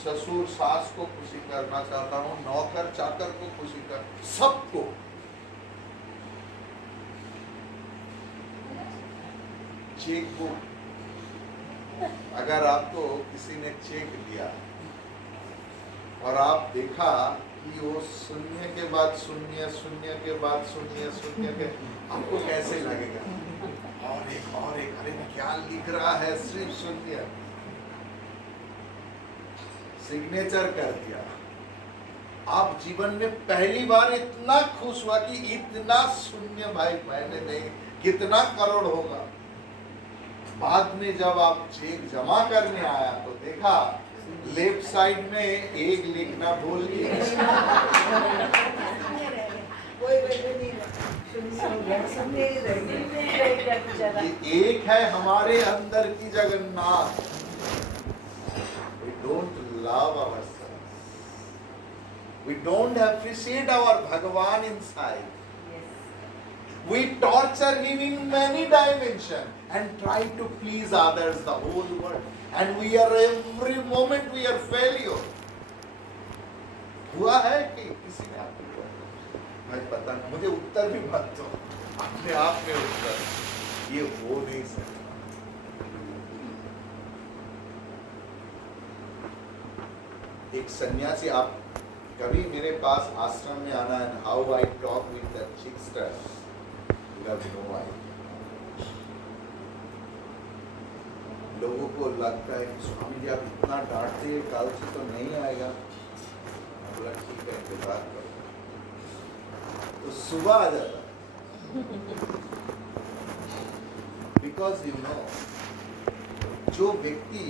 ससुर सास को खुशी करना चाहता हूँ, नौकर चाकर को खुशी कर, सबको। चेक बुक, अगर आपको किसी ने चेक दिया और आप देखा कि वो शून्य के बाद शून्य, शून्य के बाद शून्य, शून्य के, आपको कैसे लगेगा? और एक, अरे क्या लिख रहा है, सिर्फ शून्य। सिग्नेचर कर दिया। आप जीवन में पहली बार इतना खुश हुआ कि इतना शून्य भाई मैंने नहीं, कितना करोड़ होगा। बाद में जब आप चेक जमा करने आया तो देखा लेफ्ट साइड में एक लिखना भूल गए। ये एक है हमारे अंदर की Jagannath. We don't love ourselves. We don't appreciate our Bhagavan inside. We torture him in many dimensions and try to please others, the whole world. And we are every moment we are failure. हुआ है कि किसी ने आपको हुआ? मैं पता नहीं, मुझे उत्तर भी मत दो, अपने आप में उत्तर, ये हो नहीं सकता। एक सन्यासी, आप कभी मेरे पास आश्रम में आना, and how I talk with the chicksters, you have no idea. लोगों को लगता है कि स्वामी जी आप इतना डांटते हैं, कल से तो नहीं आएगा। मैं बोला ठीक है, इंतजार करो। तो सुबह आ जाता है। बिकॉज यू नो, जो व्यक्ति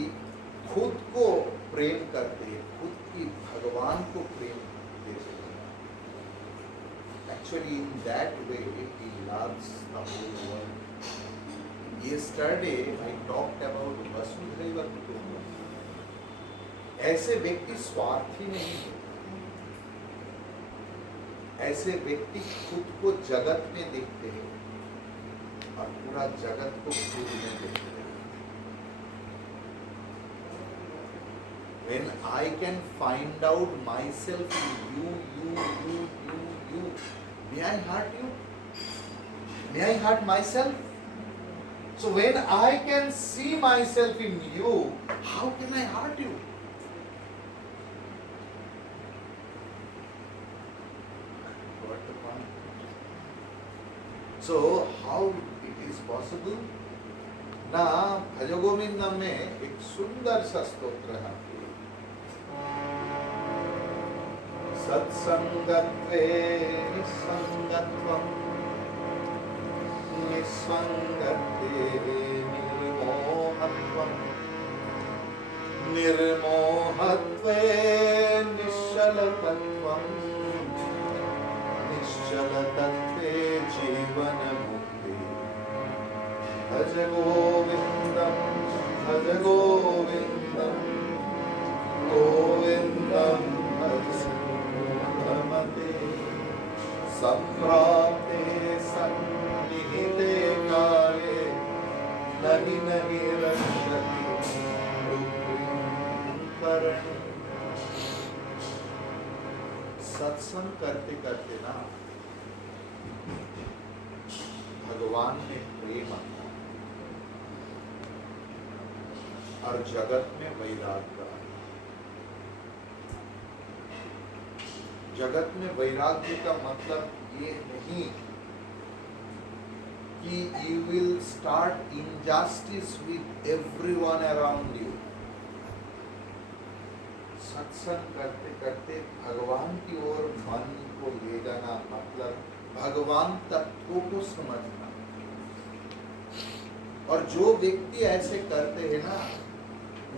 खुद को प्रेम करते हैं, खुद की भगवान को प्रेम देते हैं, actually in that way he loves the whole world. Yesterday I talked about वसुधैव कुटुंबकम्। ऐसे व्यक्ति स्वार्थी नहीं है। ऐसे व्यक्ति खुद को जगत में देखते हैं और पूरा जगत को खुद में देखते हैं। When I can find out myself in you, may I hurt you? May I hurt myself? So when I can see myself in you, how can I hurt you? the point. So how it is possible? ना भज गोविंदम में एक सुंदर सा स्तोत्र है, सत्संगत्वे निस्संगत्वं निस्संगत्वे निर्मोहत्वं निर्मोहत्वे निश्चलतत्वं निश्चलतत्वे जीवनमुक्ति भज गोविंदम गोविंदम भज रमते संप्राप्ते सन्निहिते काले नहि नहि रक्षति दुःखं। सत्संग करते करते ना भगवान में प्रेम आता है और जगत में वैराग्य। जगत में वैराग्य का मतलब ये नहीं कि you will start injustice with everyone around you. सत्संग करते करते भगवान की ओर मन को ले जाना मतलब भगवान तत्वों को समझना। और जो व्यक्ति ऐसे करते हैं ना,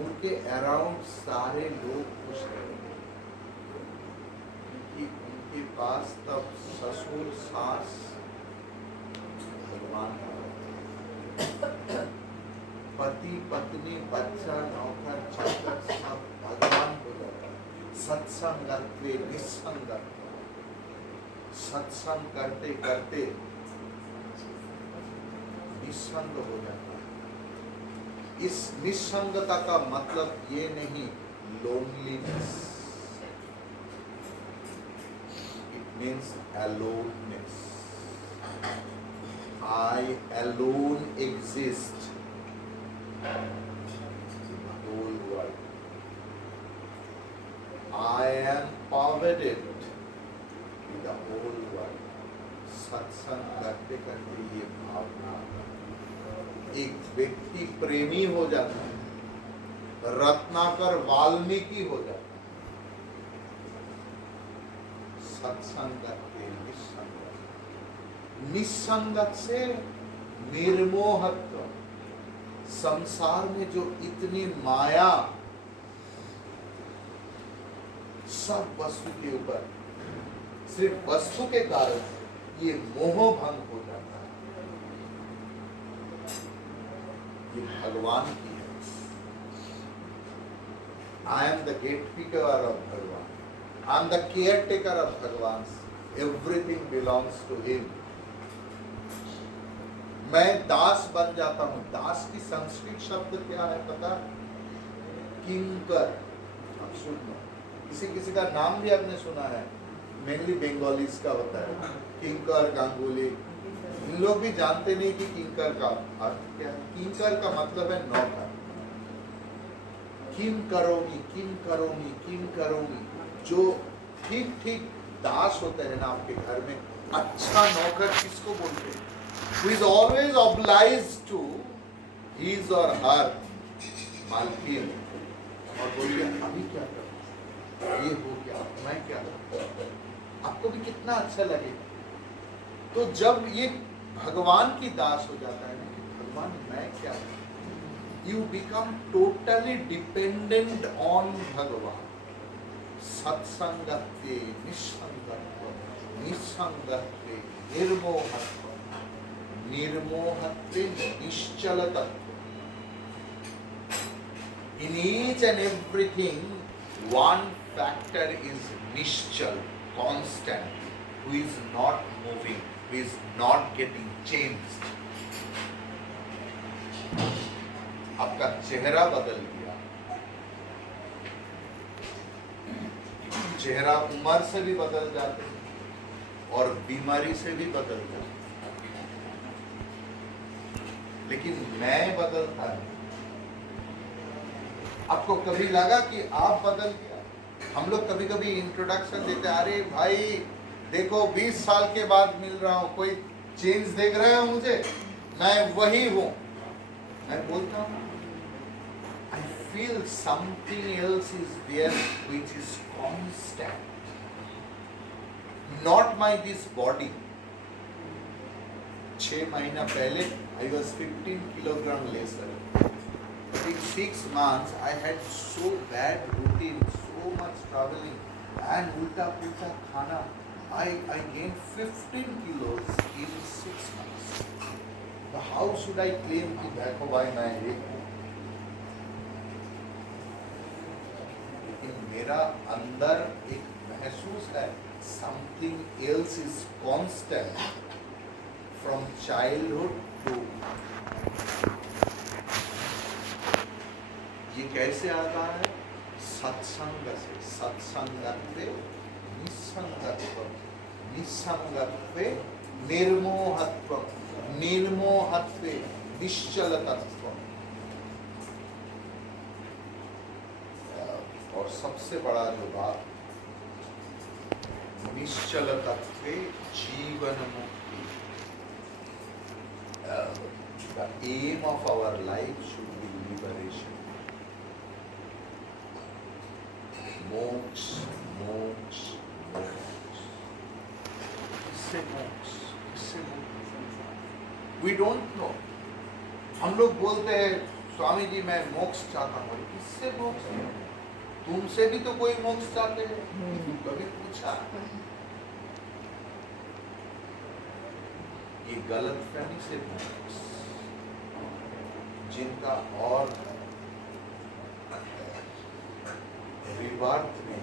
उनके अराउंड सारे लोग खुश रहते हैं, क्योंकि उनके पास तब ससुर सास भगवान, पति पत्नी बच्चा नौकर चाकर सब भगवान हो जाता है। सत्संगत्वे निस्संगत्वं, सत्संग करते करते निस्संग हो जाता है। इस निस्संगता का मतलब ये नहीं loneliness, it means aloneness. I alone exist in the whole world. I am pervaded with the whole world. सत्संग करते करते ये भावना, एक व्यक्ति प्रेमी हो जाता है, रत्नाकर वाल्मीकि हो जाता है। सत्संग करते निस्संगत से निर्मोहत्व। संसार में जो इतनी माया सब वस्तु के ऊपर, सिर्फ वस्तु के कारण ये मोह भंग हो जाता है। ये भगवान की है। I am the gatekeeper of Bhagavan. I am the caretaker of Bhagavan. Everything belongs to him. मैं दास बन जाता हूं। दास की संस्कृत शब्द क्या है पता? किंकर। आप सुनो, किसी किसी का नाम भी आपने सुना है, मेनली बंगालीज का होता है, किंकर, गांगुली। इन लोग भी जानते नहीं कि किंकर का अर्थ क्या है। किंकर का मतलब है नौकर। किम करोगी, किम करोगी, किम करोगी। जो ठीक ठीक दास होते हैं ना आपके घर में, अच्छा नौकर किसको बोलते हैं? Who is always obliged to his or her मालकिन। और बोलिए अभी क्या करूं, ये हो गया, मैं क्या करूं, आपको भी कितना अच्छा लगेगा। तो जब ये भगवान की दास हो जाता है ना कि भगवान मैं क्या करूं, you become totally dependent on भगवान। सत्संगत्वे निस्संगत्वं निस्संगत्वे निर्मोहत्वं निर्मोहत्वे निश्चलतत्वं। In each and everything, one factor is nischal, constant, who is not moving, who is not getting changed. आपका चेहरा बदल गया, चेहरा उम्र से भी बदल जाते हैं और बीमारी से भी बदल जाते हैं, लेकिन मैं बदलता है। आपको कभी लगा कि आप बदल गया? हम लोग कभी कभी इंट्रोडक्शन देते हैं, अरे भाई देखो 20 साल के बाद मिल रहा हूं, कोई चेंज देख रहे हो मुझे? मैं वही हूं। मैं बोलता हूं I feel something else is there which is constant. Not my this body. 6 महीना पहले I was 15 kilogram lesser. In 6 months I had so bad routine, so much traveling and ulta pulta khana. I gained 15 kilos in 6 months. But how should I claim कि देखो भाई मैं एक हूँ? लेकिन मेरा अंदर एक महसूस है, something else is constant from childhood to ये कैसे आता है? सत्संग से। सत्संगत्वे निस्संगत्व, निस्संगत्वे निर्मोहत्व, निर्मोहत्वे निश्चलतत्व। और सबसे बड़ा जो बात, निश्चलतत्वे जीवन मुक्ति। The aim of our life should be liberation. मोक्ष, मोक्ष, मोक्ष। किससे मोक्ष? किससे मोक्ष? We don't know. हम लोग बोलते हैं स्वामी जी मैं मोक्ष चाहता हूँ। किससे मोक्ष? तुमसे भी तो कोई मोक्ष चाहते हैं? कभी पूछा? ये गलतफहमी से मोक्ष, जिनका और रिवार्थ में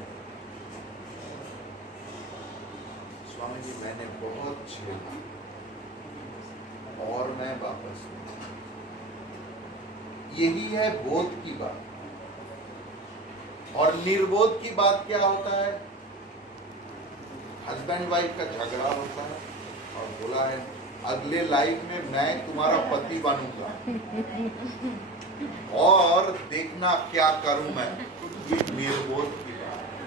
स्वामी जी मैंने बहुत झेला और मैं वापस नहीं। यही है बोध की बात। और निर्बोध की बात क्या होता है? हस्बैंड वाइफ का झगड़ा होता है और बोला है अगले लाइफ में मैं तुम्हारा पति बनूंगा और देखना क्या करूं मैं। ये निर्बोध की बात है।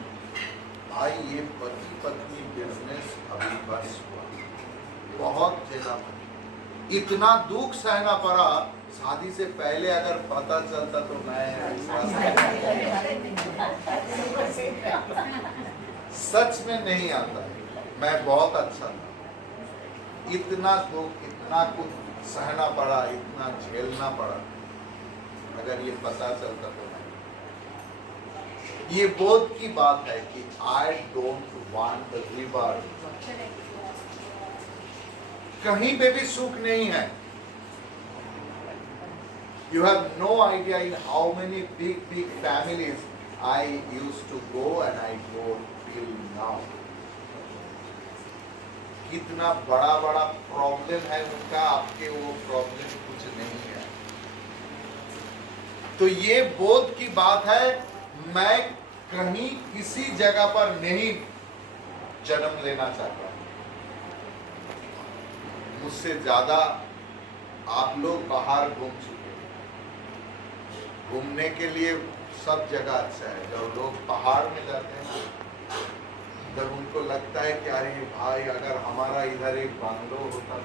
भाई ये पति पत्नी बिजनेस अभी बस हुआ, बहुत झेला, इतना दुख सहना पड़ा। शादी से पहले अगर पता चलता तो मैं सच में नहीं आता। मैं बहुत अच्छा था। इतना दुख, इतना कुछ सहना पड़ा, इतना झेलना पड़ा, अगर ये पता चलता तो नहीं। ये बोध की बात है कि I don't want the reward. कहीं पे भी सुख नहीं है। You have no idea in how many big families I used to go and I go till now. कितना बड़ा प्रॉब्लम है उनका, आपके वो प्रॉब्लम कुछ नहीं है। तो ये बोध की बात है, मैं कहीं किसी जगह पर नहीं जन्म लेना चाहता। मुझसे ज्यादा आप लोग बाहर घूम चुके। घूमने के लिए सब जगह अच्छा है। जब लोग पहाड़ में जाते हैं, जब उनको लगता है कि अरे भाई अगर हमारा इधर एक बंगलो होता तो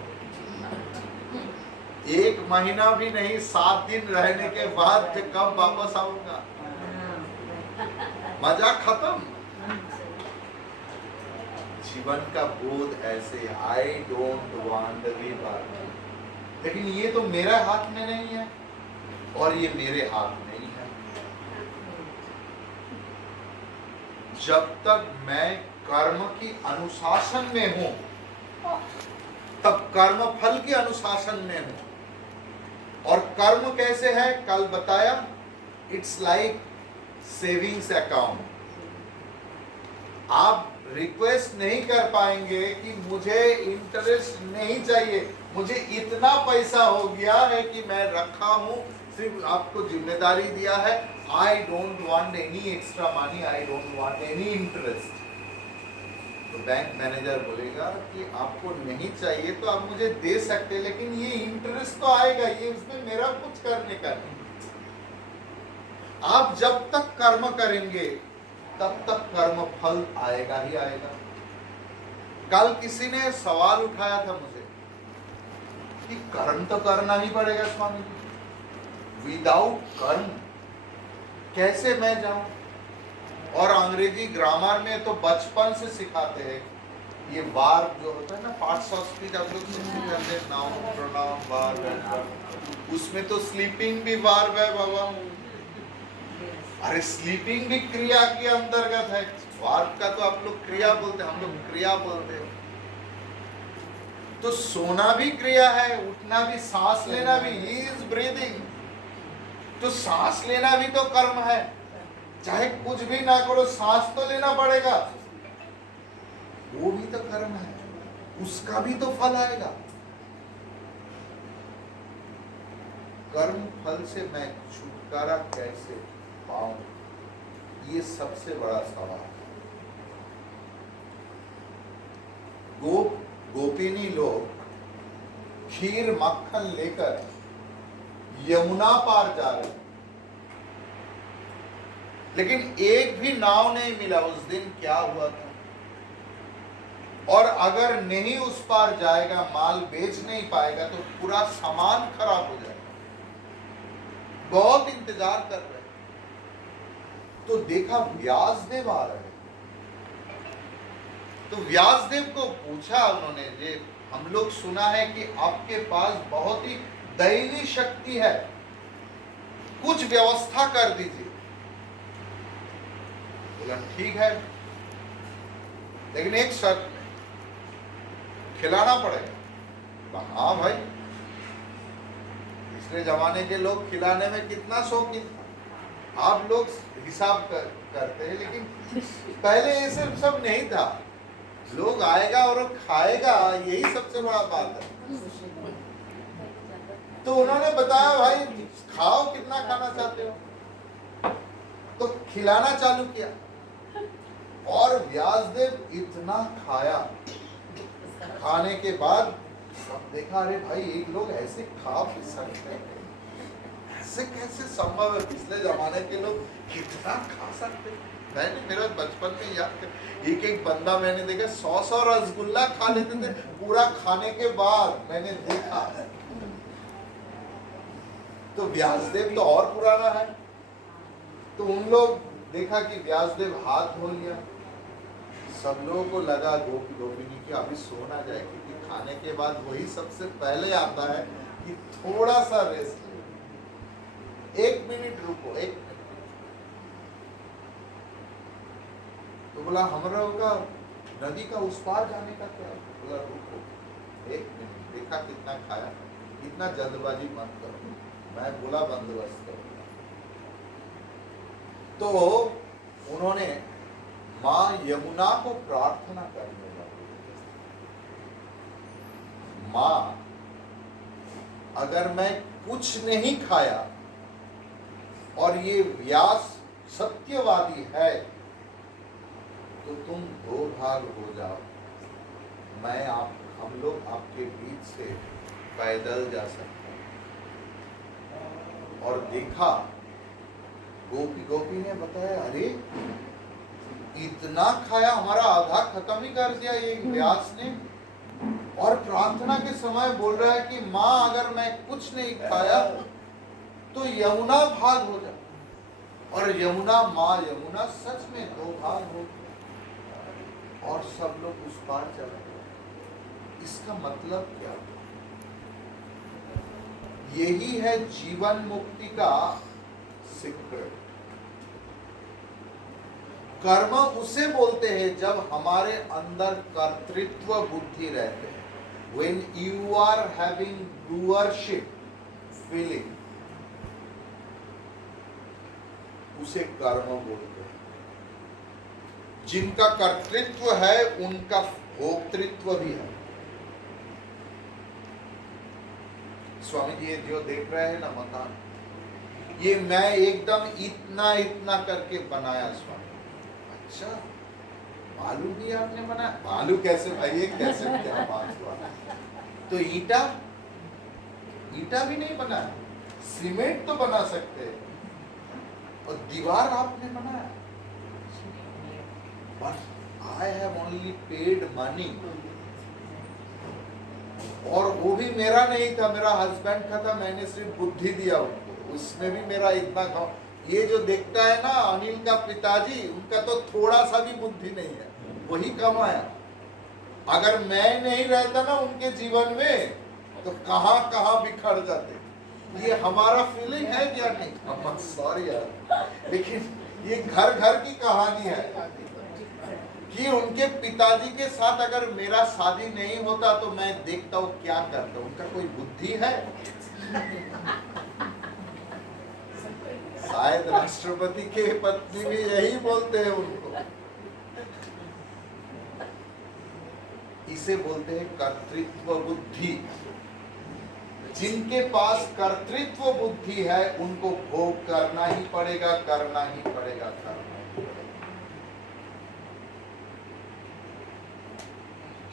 1 महीना भी नहीं 7 दिन रहने के बाद कब वापस आऊंगा, मजा खत्म। जीवन का बोध ऐसे, आई डोंट वांट रिवार्ड। लेकिन ये तो मेरे हाथ में नहीं है और ये मेरे हाथ में नहीं है। जब तक मैं कर्म की अनुशासन में हूं, तब कर्म फल के अनुशासन में हूं। और कर्म कैसे है? कल बताया, इट्स लाइक सेविंग्स अकाउंट। आप रिक्वेस्ट नहीं कर पाएंगे कि मुझे इंटरेस्ट नहीं चाहिए, मुझे इतना पैसा हो गया है कि मैं रखा हूं, सिर्फ आपको जिम्मेदारी दिया है, I don't want any extra money, I don't want any interest. तो बैंक मैनेजर बोलेगा कि आपको नहीं चाहिए तो आप मुझे दे सकते, लेकिन ये इंटरेस्ट तो आएगा, ये उसमें मेरा कुछ करने का नहीं। आप जब तक कर्म करेंगे तब तक कर्म फल आएगा ही आएगा। कल किसी ने सवाल उठाया था मुझे कि कर्म तो करना ही पड़ेगा स्वामी जी, विदाउट कर्म कैसे मैं जाऊं? और अंग्रेजी ग्रामर में तो बचपन से सिखाते हैं ये वार जो होता है ना, पार्ट्स ऑफ स्पीच आप लोग सीखते करते हैं, नाउन प्रोनाउन वर्ब, उसमें तो स्लीपिंग भी वर्ब है बाबा। अरे स्लीपिंग भी क्रिया के अंतर्गत है। वर्ब का तो आप लोग क्रिया बोलते हैं, हम लोग क्रिया बोलते हैं। तो सोना भी क्रिया है, उठना भी, सांस लेना भी, ही इज ब्रीदिंग। तो सांस लेना भी तो कर्म है। चाहे कुछ भी ना करो, सांस तो लेना पड़ेगा, वो भी तो कर्म है, उसका भी तो फल आएगा। कर्म फल से मैं छुटकारा कैसे पाऊं, ये सबसे बड़ा सवाल है। गोपिनी लोग खीर मक्खन लेकर यमुना पार जा रहे, लेकिन एक भी नाव नहीं मिला। उस दिन क्या हुआ था? और अगर नहीं उस पार जाएगा, माल बेच नहीं पाएगा, तो पूरा सामान खराब हो जाएगा। बहुत इंतजार कर रहे, तो देखा व्यासदेव आ रहे। तो व्यासदेव को पूछा उन्होंने, ये हम लोग सुना है कि आपके पास बहुत ही दैवी शक्ति है, कुछ व्यवस्था कर दीजिए। बोला ठीक है, लेकिन एक शर्त में, खिलाना पड़ेगा। हाँ भाई, पिछले जमाने के लोग खिलाने में कितना शौकीन था, आप लोग हिसाब करते हैं, लेकिन पहले ये सब नहीं था। लोग आएगा और खाएगा, यही सबसे बड़ा बात है। तो उन्होंने बताया भाई खाओ, कितना खाना चाहते हो, तो खिलाना चालू किया। और व्यासदेव इतना खाया, खाने के बाद सब देखा, अरे भाई एक लोग ऐसे खा भी सकते हैं, ऐसे कैसे संभव है? पिछले जमाने के लोग कितना खा सकते हैं। मैंने मेरा बचपन में याद कर, एक बंदा मैंने देखा 100 रसगुल्ला खा लेते थे पूरा खाने के बाद, मैंने देखा। तो व्यासदेव तो और पुराना है। तो उन लोग देखा कि व्यासदेव हाथ धो लिया, सब लोगों को लगा गोपिनी की अभी सो ना जाए, क्योंकि खाने के बाद वही सबसे पहले आता है कि थोड़ा सा रेस्ट लो, 1 मिनट रुको, 1 मिनट। तो बोला हमरा होगा नदी का उस पार जाने का क्या? बोला रुको 1 मिनट, देखा कितना खाया, इतना जल्दबाजी मत करो, मैं बोला बंदोबस्त करो। तो उन्होंने माँ यमुना को प्रार्थना करने लगे, माँ अगर मैं कुछ नहीं खाया और ये व्यास सत्यवादी है, तो तुम 2 भाग हो जाओ, हम लोग आपके बीच से पैदल जा सकते हैं। और देखा गोपी ने बताया, अरे इतना खाया, हमारा आधा खत्म ही कर दिया ये व्यास ने। और प्रार्थना के समय बोल रहा है कि माँ अगर मैं कुछ नहीं खाया तो यमुना भाग हो जाए। और यमुना, माँ यमुना सच में 2 भाग हो गए और सब लोग उस पार चले गए। इसका मतलब क्या? यही है जीवन मुक्ति का सीक्रेट। कर्म उसे बोलते हैं जब हमारे अंदर कर्तृत्व बुद्धि रहते हैं। When you are having doership feeling, उसे कर्म बोलते हैं। जिनका कर्तृत्व है उनका भोक्तृत्व भी है। स्वामी जी ये जो देख रहे हैं ना मकान, ये मैं एकदम इतना करके बनाया स्वामी। अच्छा, बालू भी आपने बनाया? बालू कैसे भाई, ये कैसे क्या बात हुआ? तो ईटा भी नहीं बनाया, सीमेंट तो बना सकते हैं, और दीवार आपने बनाया, बस I have only paid money. और वो भी मेरा नहीं था, मेरा हस्बैंड का था, मैंने सिर्फ बुद्धि दिया उनको, उसमें भी मेरा इतना काम। ये जो देखता है ना अनिल का पिताजी, उनका तो थोड़ा सा भी बुद्धि नहीं है, वही कमाया। अगर मैं नहीं रहता ना उनके जीवन में तो कहां कहां बिखर जाते। ये हमारा फीलिंग है क्या? नहीं, सॉरी यार, लेकिन ये घर घर की कहानी है कि उनके पिताजी के साथ अगर मेरा शादी नहीं होता तो मैं देखता हूँ क्या करता। उनका कोई बुद्धि है? शायद राष्ट्रपति के पत्नी भी यही बोलते हैं उनको। इसे बोलते हैं कर्तृत्व बुद्धि। जिनके पास कर्तृत्व बुद्धि है उनको भोग करना ही पड़ेगा, करना ही पड़ेगा, करना ही पड़ेगा।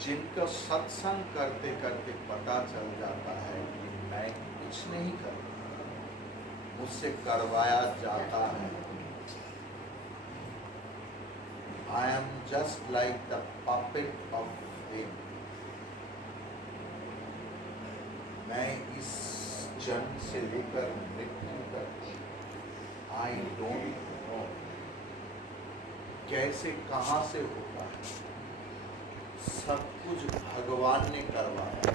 जिनको सत्संग करते करते पता चल जाता है कि मैं कुछ नहीं करता, मुझसे करवाया जाता है, I am just like the puppet of him। मैं इस जन्म से लेकर मृत्यु तक I don't know कैसे कहां से होता है। सब कुछ भगवान ने करवाया।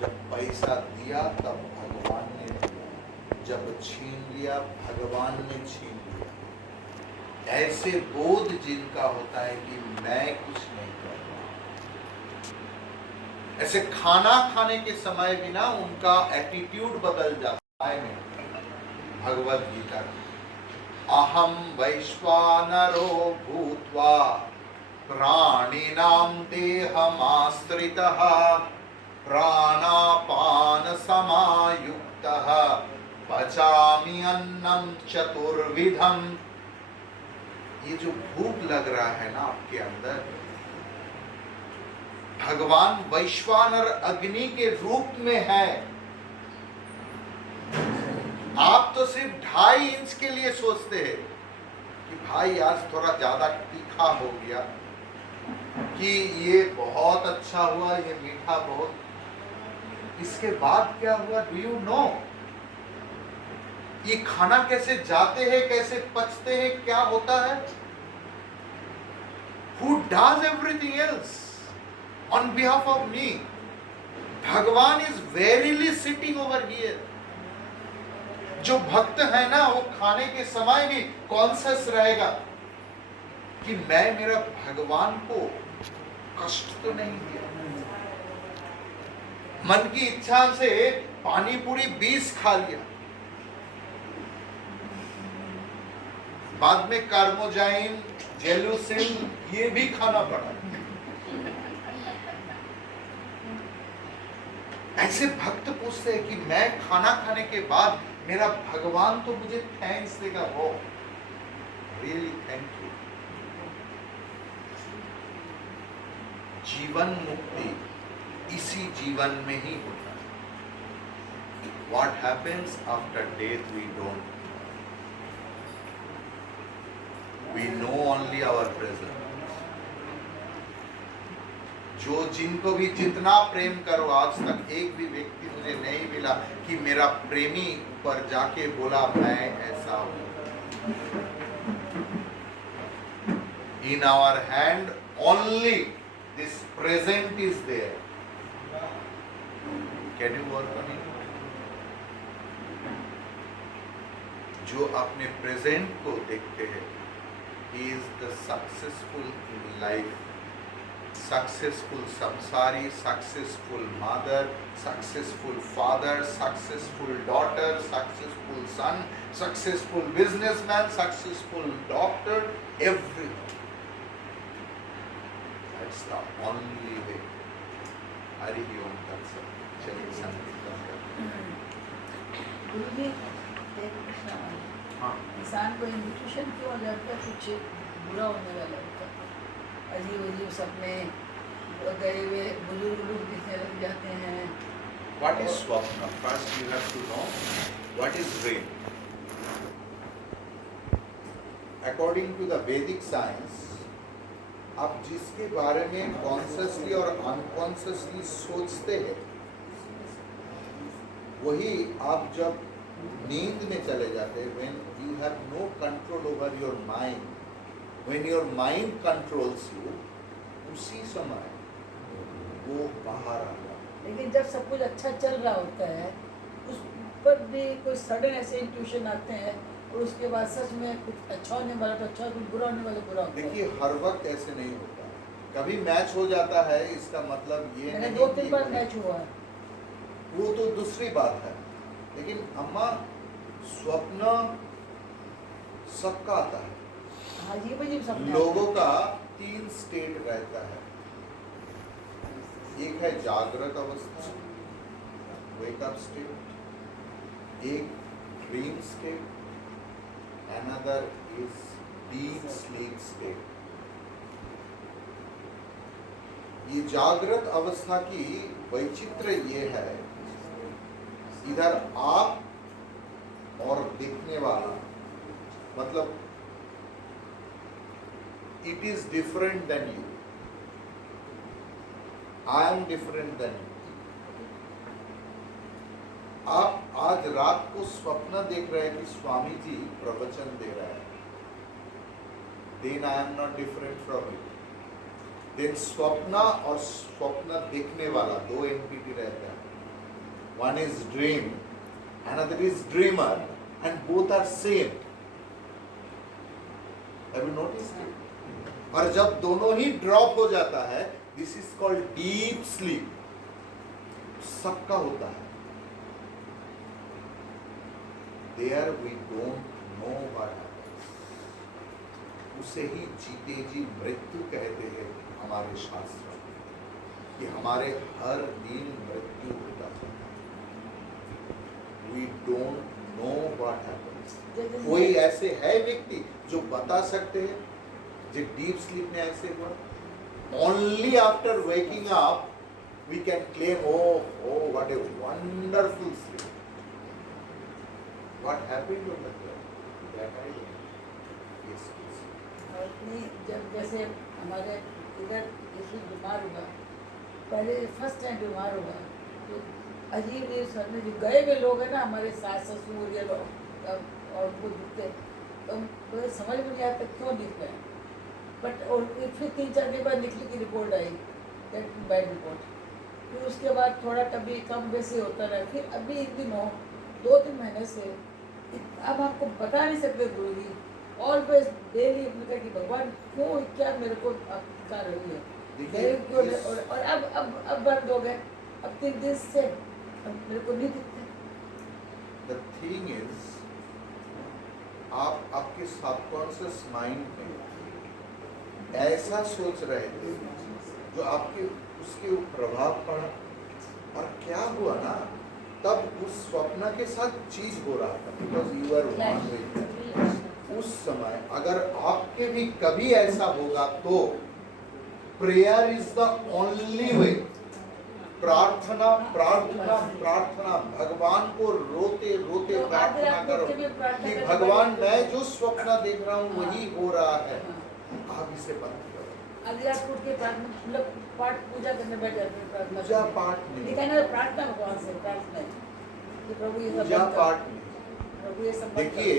जब पैसा दिया तब भगवान ने दिया, जब छीन लिया भगवान ने छीन लिया। ऐसे बोध जिनका होता है कि मैं कुछ नहीं कर रहा, ऐसे खाना खाने के समय भी ना उनका एटीट्यूड बदल जाता है। भगवद गीता, अहम वैश्वानरो भूत्वा प्राणिनां देहमाश्रितः प्राणापान समायुक्तः पचामि अन्नं चतुर्विधम्। ये जो भूख लग रहा है ना आपके अंदर, भगवान वैश्वानर अग्नि के रूप में है। आप तो सिर्फ 2.5 इंच के लिए सोचते हैं कि भाई आज थोड़ा ज्यादा तीखा हो गया, कि ये बहुत अच्छा हुआ, ये मीठा बहुत। इसके बाद क्या हुआ? डू यू नो ये खाना कैसे जाते हैं, कैसे पचते हैं, क्या होता है? Who does everything else on behalf of me? भगवान is verily sitting over here। जो भक्त है ना वो खाने के समय भी कॉन्शियस रहेगा कि मैं मेरा भगवान को कष्ट तो नहीं दिया। मन की इच्छा से पानी पूरी 20 खा लिया, बाद में कार्मोजाइन, जेलुसिन ये भी खाना पड़ा। ऐसे भक्त पूछते हैं कि मैं खाना खाने के बाद मेरा भगवान तो मुझे थैंक्स देगा। वो रियली थैंक यू। जीवन मुक्ति इसी जीवन में ही होता है। What happens after death we don't know। We know only our present। जो जिनको भी जितना प्रेम करो, आज तक एक भी व्यक्ति मुझे नहीं मिला कि मेरा प्रेमी ऊपर जाके बोला मैं ऐसा हूं। In our hand only this present is there। Can you work on it? जो अपने प्रेजेंट को देखते हैं, he is the successful in life। Successful samsari, successful mother, successful father, successful daughter, successful son, successful businessman, successful doctor, everything। That's the only way। Hari ओम तत्सत। चलिए संकीर्तन करते हैं। गुरु जी, एक प्रश्न है। हाँ। इंसान को इन्विटेशन क्यों आ जाता है? कुछ बुरा होने वाला होता है, अजीब अजीब सपने, गए हुए बुजुर्ग लोग दिखने लग जाते हैं। What is swapna? First you have to know what is dream। According to the Vedic science, आप जिसके बारे में कॉन्शियसली और अनकॉन्शियसली सोचते हैं, वही आप जब नींद में चले जाते हैं, when you have no control over your mind, when your mind controls you, उसी समय वो बाहर आ जाता है। लेकिन जब सब कुछ अच्छा चल रहा होता है, उस पर भी कोई सडन ऐसे इंट्यूशन आते हैं और उसके बाद सच में कुछ अच्छा होने वाला तो अच्छा, कुछ बुरा होने वाला बुरा होता है। देखिए, हर वक्त ऐसे नहीं होता। कभी मैच हो जाता है, इसका मतलब ये मैंने नहीं 2-3 कि बार मैच हुआ है। वो तो दूसरी बात है। लेकिन अम्मा, स्वप्न सबका आता है। हाँ, ये मुझे सपने लोगों का 3 स्टेट रहता है। एक है जागृत अवस्था, वेक अप स्टेट, एक dream state, another is deep sleep state. ये जागृत अवस्था की वैचित्र्य ये है, इधर आप और देखने वाला, मतलब it is different than you, I am different than you. आप आज रात को स्वप्न देख रहे हैं कि स्वामी जी प्रवचन दे रहे हैं, then I am not different from you. Then स्वप्न और स्वप्न देखने वाला 2 एंटिटी रहते हैं. One is dream, another is dreamer, and both are same. Have you noticed it? और जब दोनों ही ड्रॉप हो जाता है, this is called deep sleep. सबका होता है. There we don't know what happens. उसे ही जीते जी मृत्यु कहते हैं हमारे शास्त्र में, कि हमारे हर दिन मृत्यु होता है. We don't know what happens. कोई ऐसे है व्यक्ति जो बता सकते हैं जो डीप स्लीप में ऐसे हुआ? Only after waking up we can claim, oh what a wonderful sleep. What happened on the ground? That I don't know. Yes, please. इतनी जब जैसे हमारे इधर जैसे बीमार हुआ, पहले फर्स्ट टाइम बीमार हुआ तो अजीब ये सर में जो गए हुए लोग हैं ना, हमारे सास ससुर ये लोग और उनको दिखते तो मुझे समझ में नहीं आता क्यों दिख रहे हैं. बट और फिर 3-4 दिन बाद निकली की रिपोर्ट आई, बैड रिपोर्ट. फिर उसके बाद थोड़ा तभी कम वैसे होता रहा. फिर अभी एक दिन हो 2-3 महीने से अब आपको बता नहीं सकते गुरु जी, ऑलवेज डेली अपने कहा कि भगवान क्यों क्या मेरे को आप दिखा रही है. और अब बंद हो गए. अब 3 दिन से अब मेरे को नहीं दिखते. The thing is, आप आपके सबकॉन्शियस माइंड में ऐसा सोच रहे थे जो आपके उसके प्रभाव पड़ा, और क्या हुआ ना, तब उस स्वप्न के साथ चीज हो रहा था, because you are one with that. उस समय अगर आपके भी कभी ऐसा होगा तो prayer is the only way. प्रार्थना प्रार्थना प्रार्थना, भगवान को रोते रोते प्रार्थना करो कि भगवान मैं जो स्वप्न देख रहा हूँ वही हो रहा है, आप इसे बंद करो. अभी आप उठ के प्रार्थना मतलब पाठ पूजा करने बैठ जाते हैं. प्रार्थना पूजा पाठ नहीं, दिखाना प्रार्थना भगवान से प्रार्थना कि प्रभु ये सब पूजा बंद पाठ करो. नहीं. प्रभु ये सब बंद करो. देखिए,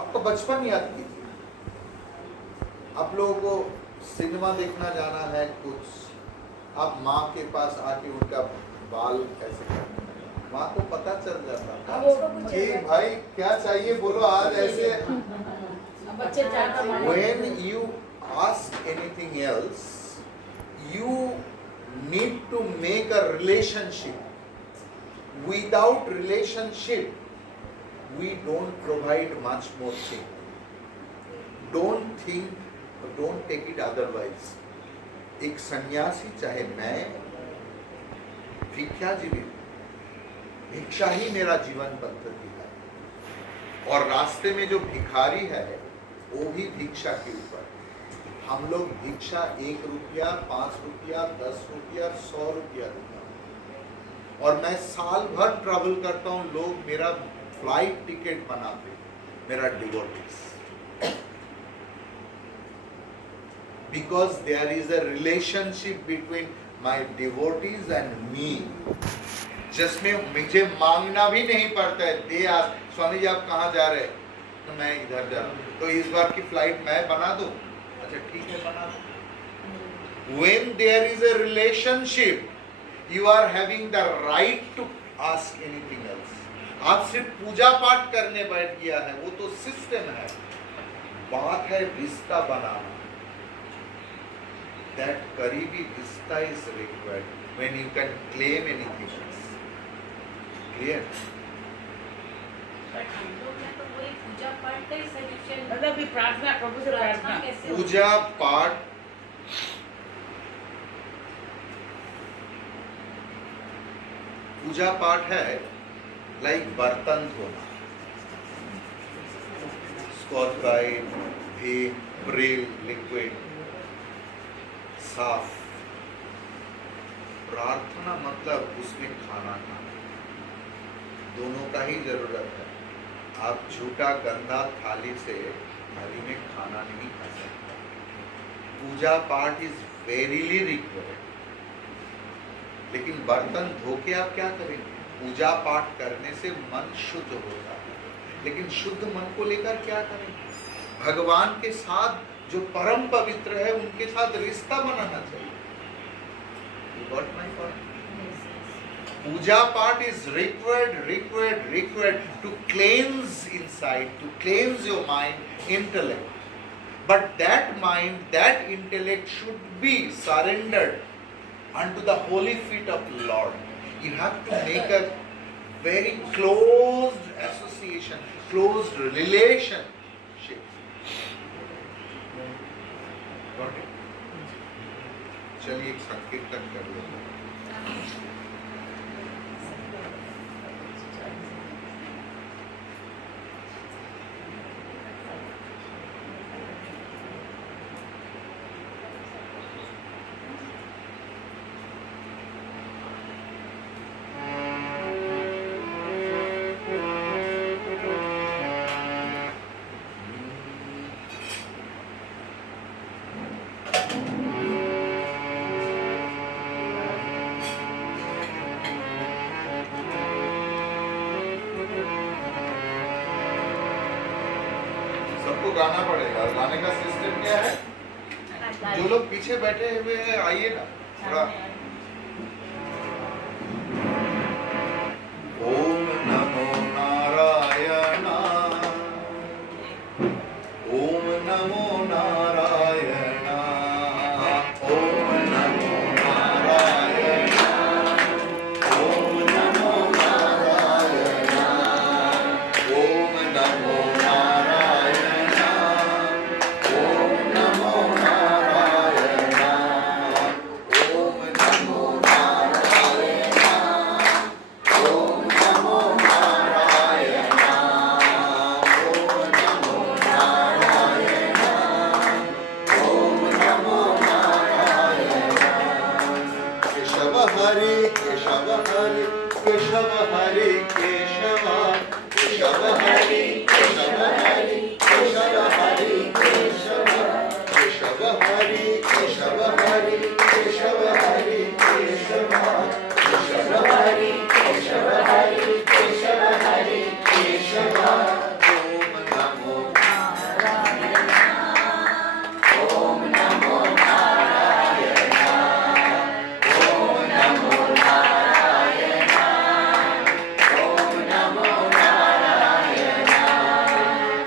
आपका बचपन याद कीजिए. आप लोगों को सिनेमा देखना जाना है, कुछ आप माँ के पास आके उनका बाल कैसे करते हैं, माँ को पता चल जाता अब था वो कि भाई क्या चाहिए बोलो आज ऐसे. बच्चे चाहते हैं When you ask anything else, you need to make a relationship. Without relationship, we don't provide much more thing. Don't think, don't take it otherwise. एक सन्यासी, चाहे मैं भिक्षाजीवी, भिक्षा ही मेरा जीवन पद्धति है, और रास्ते में जो भिखारी है वो भी भिक्षा के ऊपर. हम लोग भिक्षा 1 रुपया, 5 रुपया, 10 रुपया, 100 रुपया देता हूँ. और मैं साल भर ट्रैवल करता हूँ, लोग मेरा फ्लाइट टिकट बनाते, मेरा devotees. because there is a relationship between my devotees and me. जिसमें मुझे मांगना भी नहीं पड़ता है, दे आज स्वामी जी आप कहाँ जा रहे हैं, तो मैं इधर जा रहा हूँ, तो इस बार की फ्लाइट मैं बना दूँ, अच्छा ठीक है बना दो. When there is a relationship, you are having the right to ask anything else. आप सिर्फ पूजा पाठ करने बैठ गया है, वो तो सिस्टम है. बात है रिश्ता बनाना. That करीबी रिश्ता is required when you can claim anything else. Clear? But हम लोग में तो वही पूजा पाठ का ही सजेशन, मतलब कि प्रार्थना प्रभु से प्रार्थना कैसे होती है? पूजा पाठ पूजा पाठ है लाइक बर्तन धोना, Scotch Brite, Vim, Pril, liquid, साफ. प्रार्थना मतलब उसमें खाना खाना, दोनों का ही जरूरत है. आप झूठा गंदा थाली से थाली में खाना नहीं खा सकते. पूजा पाठ इज वेरीली रिक्वायर्ड. लेकिन बर्तन धो के आप क्या करेंगे? पूजा पाठ करने से मन शुद्ध होता है, लेकिन शुद्ध मन को लेकर क्या करेंगे? भगवान के साथ जो परम पवित्र है उनके साथ रिश्ता बनाना चाहिए. You got my point? Puja part is required to cleanse inside, to cleanse your mind, intellect. But that mind, that intellect should be surrendered unto the holy feet of the Lord. You have to make a very closed association, closed relationship. Got it? चलिए एक संकीर्तन कर लेते हैं. सबको गाना पड़ेगा. गाने का सिस्टम क्या है? जो लोग पीछे बैठे हुए हैं आइए ना थोड़ा. ओम नमो नारायण, ओम नमो नारायण, ओम नमो नारायण, ओम नमो नारायण, ओम नमो नारायण, ओम नमो नारायण, ओम नमो नारायण, ओम नमो नारायण, ओम नमो नारायण, ओम नमो नारायण. केशव हरि केशव हरि केशव हरि केशव, केशव हरि केशव हरि केशव हरि केशव, केशव हरि केशव हरि केशव हरि केशव, केशव हरि केशव हरि केशव हरि केशव. ओम नमो नारायण, ओम नमो नारायण, ओम नमो नारायण, ओम नमो नारायण.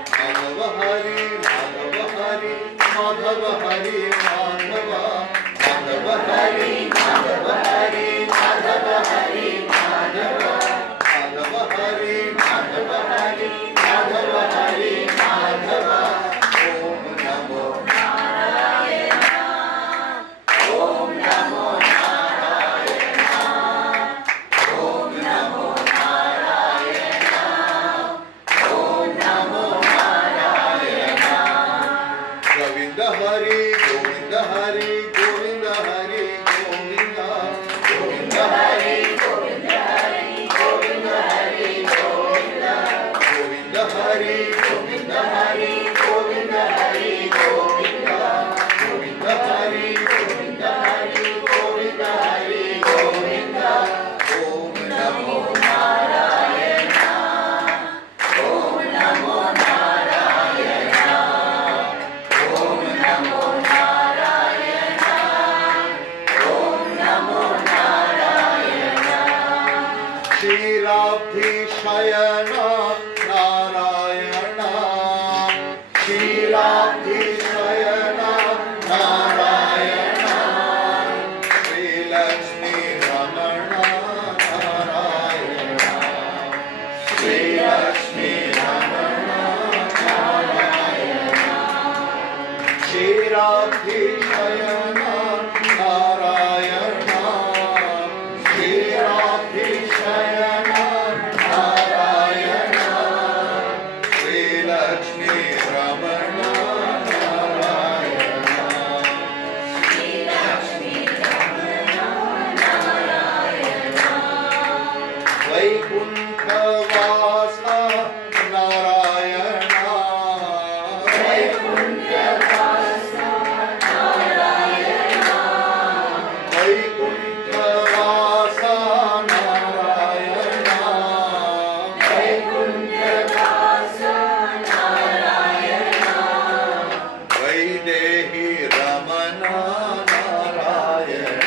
माधव हरि माधव हरि माधव हरि माधव, माधव हरि माधव हरि माधव हरि माधव, माधव हरि माधव हरि माधव हरि माधव. ओम नमो नारायण, ओम नमो नारायण, ओम नमो नारायण, ओम नमो नारायण. गोविंद हरि गोविंद हरि गोविंद हरि गोविंद, क्षीराब्धि शयन नारायण क्षीराब्धि शयन नारायण श्री लक्ष्मी रमण नारायण श्री लक्ष्मी रमण नारायण क्षीराब्धि शयन नारायण क्षीराब्धि शयन नारायण श्री लक्ष्मी रमण नारायण श्री लक्ष्मी रमण नारायण वैकुंठवास नारायण वैकुंठवास नारायण वैकुंठवास नारायण वैकुंठवास नारायण वैदेही रमण नारायण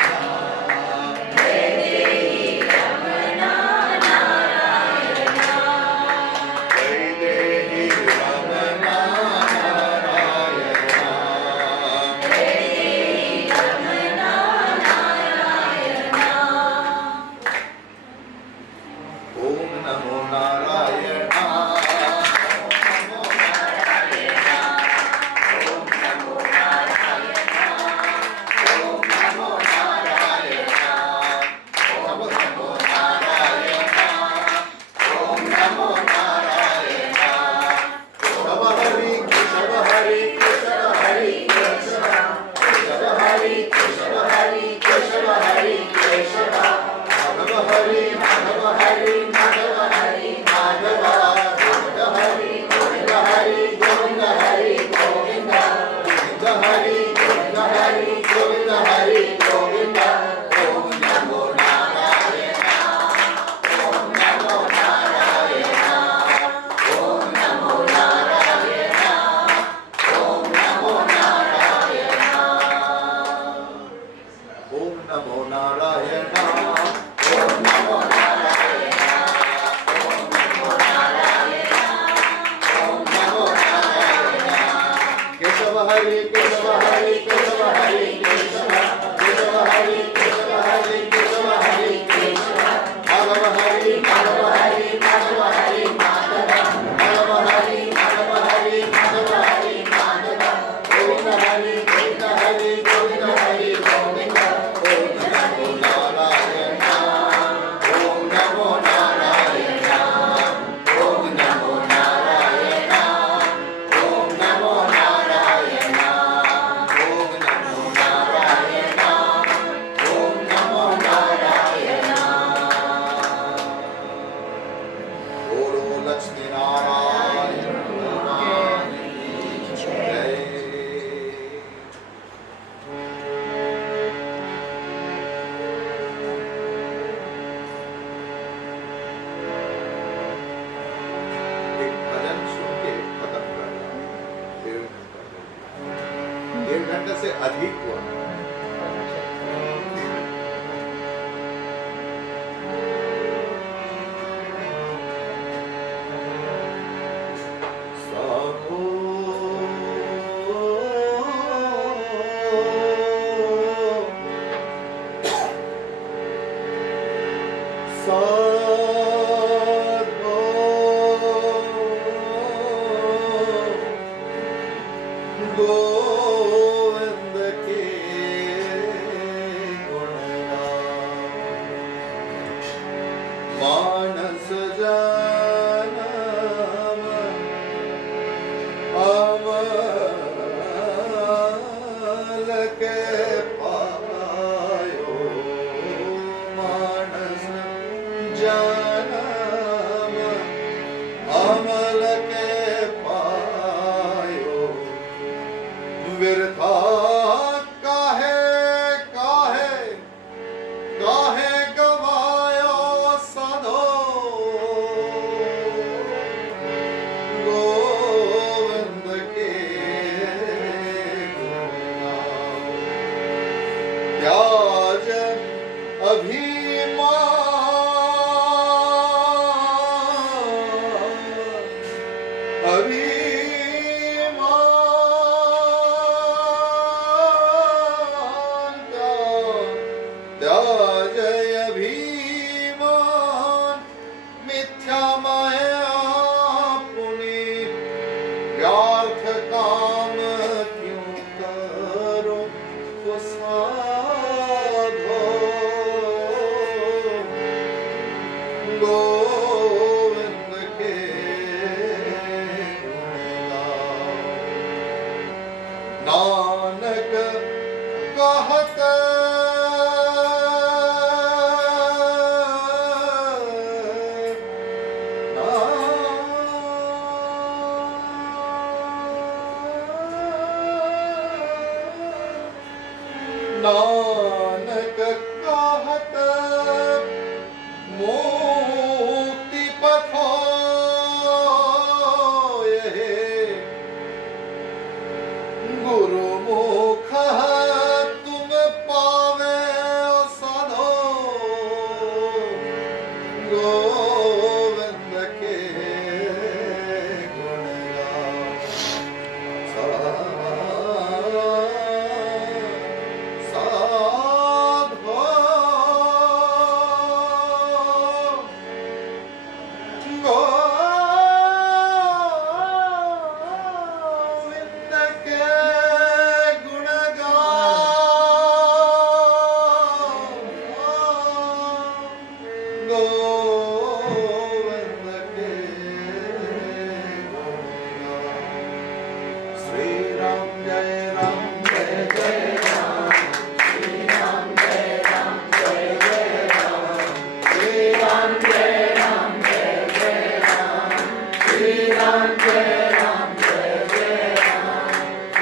वैदेही रमण नारायण वैदेही रमण नारायण वैदेही रमण नारायण ओम नमो नारायण ओम नमो नारायण ओम नमो नारायण ओम नमो नारायण ओम नमो नारायण केशव हरि केशव हरि केशव हरि केशव केशव हरि केशव हरि केशव हरि केशव माधव हरि माधव हरि माधव हरि माधव माधव हरि माधव हरि माधव हरि माधव गोविंद हरि गोविंद हरि गोविंद हरि गोविंद ओम नमो नारायण ओम नमो नारायण ओम नमो नारायण ओम नमो नारायण ओम नमो नारायण ओम नमो नारायण बोलो लक्ष्मी नारायण भगवान की जय एक भजन सुन के खत्म कर रहा हूं। 1.5 घंटा से अधिक हुआ साधो साधो गोविंद के गुण गाओ मानस जनम अमल के पायो मानस जनम अमल के पायो व्यर्था काहे काहे काहे गवायो सदो गोविंद के गुण गाओ त्याज अभिमान साधो गोविंद के गुण गाओ। नानक कहत नानक कहत मुक्ति पथोए गुरुमुख तुम पावे साधो गोविंद के गुण गाओ। साधो गोविंद के गुण गाओ। गोविंद के गुण गाओ। श्री राम जय राम जय जय राम। श्री राम जय राम जय जय राम। श्री राम जय राम जय जय राम। श्री राम जय राम जय जय राम।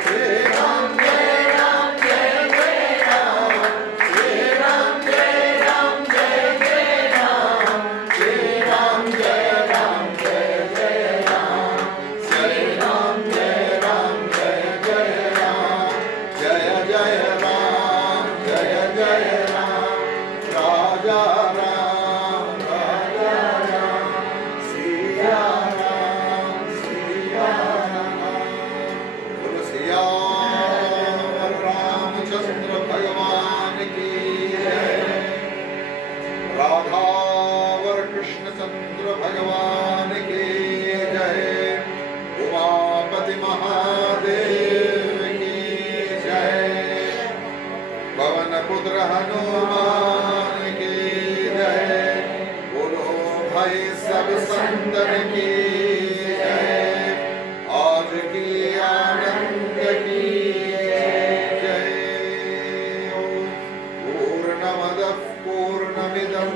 श्री राम जय राम जय जय राम। श्री राम जय राम जय जय राम। श्री राम जय राम जय जय राम। श्री राम जय राम जय जय राम। जय जय राम जय जय राम। राजा राम राजा राम। सिया राम सिया राम। बोलो सियावर रामचंद्र भगवान की जय। राधावर कृष्णचंद्र भगवान की जय। उमापति महादेव की जय। पवन पुत्र हनुमान की जय। बोलो भाई सब संतन की जय। आज की आनंद की जय। पूर्णमदः पूर्णमिदं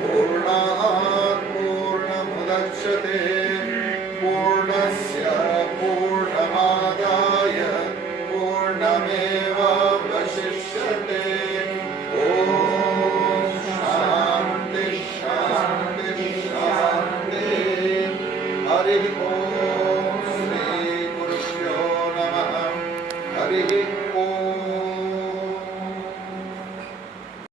पूर्णात् पूर्णमुदच्यते पूर्णस्य